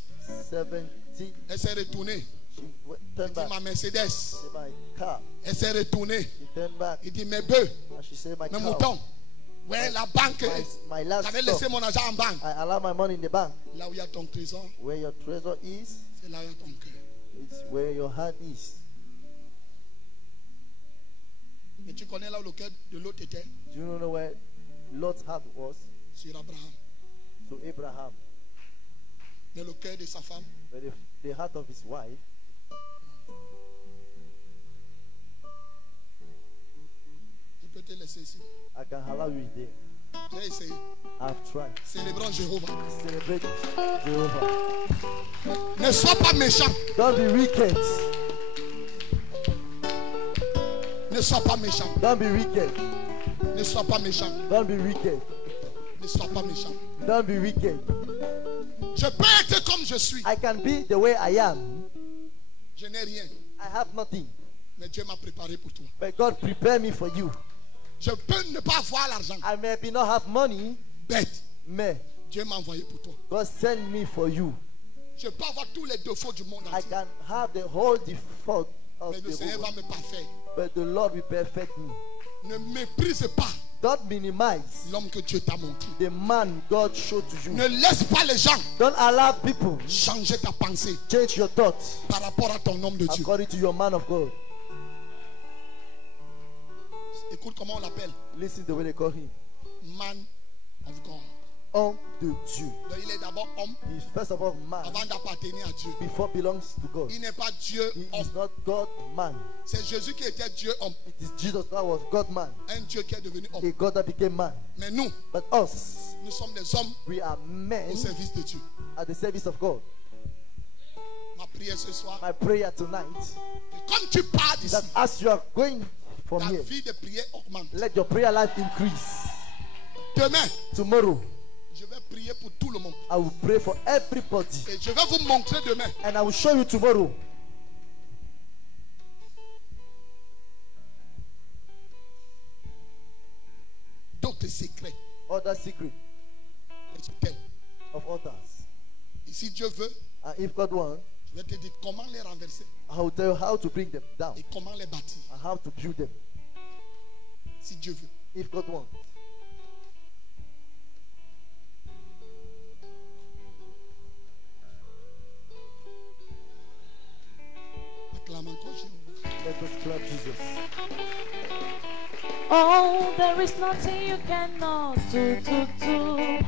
70. Elle s'est retournée. She Elle turned dit back. ma Mercedes. Say, my car. Elle s'est retournée. She turned back. Il dit mes bœufs, And she said, my mes cow. moutons. Ouais, la banque. My last J'avais laissé stop. mon argent en banque. I allow my money in the bank. Là où il y a ton trésor, Where your treasure is, c'est là où il y a ton cœur. it's where your heart is. Mais tu connais là où le cœur de l'autre était? Do you know where Lot's heart was? Sur Abraham. To Abraham. Mais le cœur de sa femme, But the heart of his wife, je peux te laisser ici. I can allow you there. J'ai essayé. I've tried. Célébrons Jéhovah. Celebrate Jehovah. Ne sois pas méchant. Don't be wicked. Ne sois pas méchant. Don't be wicked. Ne sois pas méchant. Don't be wicked. Ne sois pas méchant. Don't be wicked. Je peux être comme je suis. I can be the way I am. Je n'ai rien. I have nothing. Mais Dieu m'a préparé pour toi. But God prepare me for you. Je peux ne pas avoir l'argent. I maybe not have money, Bête. mais Dieu m'a envoyé pour toi. God send me for you. Je peux avoir tous les défauts du monde I entier. can have the whole default of Mais le the Seigneur va world. me parfaire. But the Lord will perfect me. Ne méprise pas Don't minimize l'homme que Dieu t'a montré. the man God showed to you. Ne laisse pas les gens Don't allow people changer ta pensée change your thoughts par rapport à ton homme de Dieu. according to your man of God. Écoute comment on l'appelle. Listen the way they call him. Man of God. Homme de Dieu. Donc il est d'abord homme He's first of all man avant d'appartenir à Dieu. before belongs to God. Il n'est pas Dieu He homme. is not God man. C'est Jésus qui était Dieu homme. It is Jesus that was God man. Un Dieu qui est devenu A homme. God that became man. Mais nous, But us, nous sommes des hommes we are men au service de Dieu. at the service of God. Ma prière ce soir, My prayer tonight que comme tu pars is d'ici, that as you are going from ta here, vie de prière augmente. let your prayer life increase. Demain, Tomorrow, je vais prier pour tout le monde. I will pray for everybody. Et je vais vous montrer demain And I will show you tomorrow d'autres secrets. other secret of others. Et si Dieu veut, And if God wants, je vais te dire comment les renverser I will tell you how to bring them down et comment les bâtir. and how to build them. Si Dieu veut. If God wants. There is nothing you cannot do.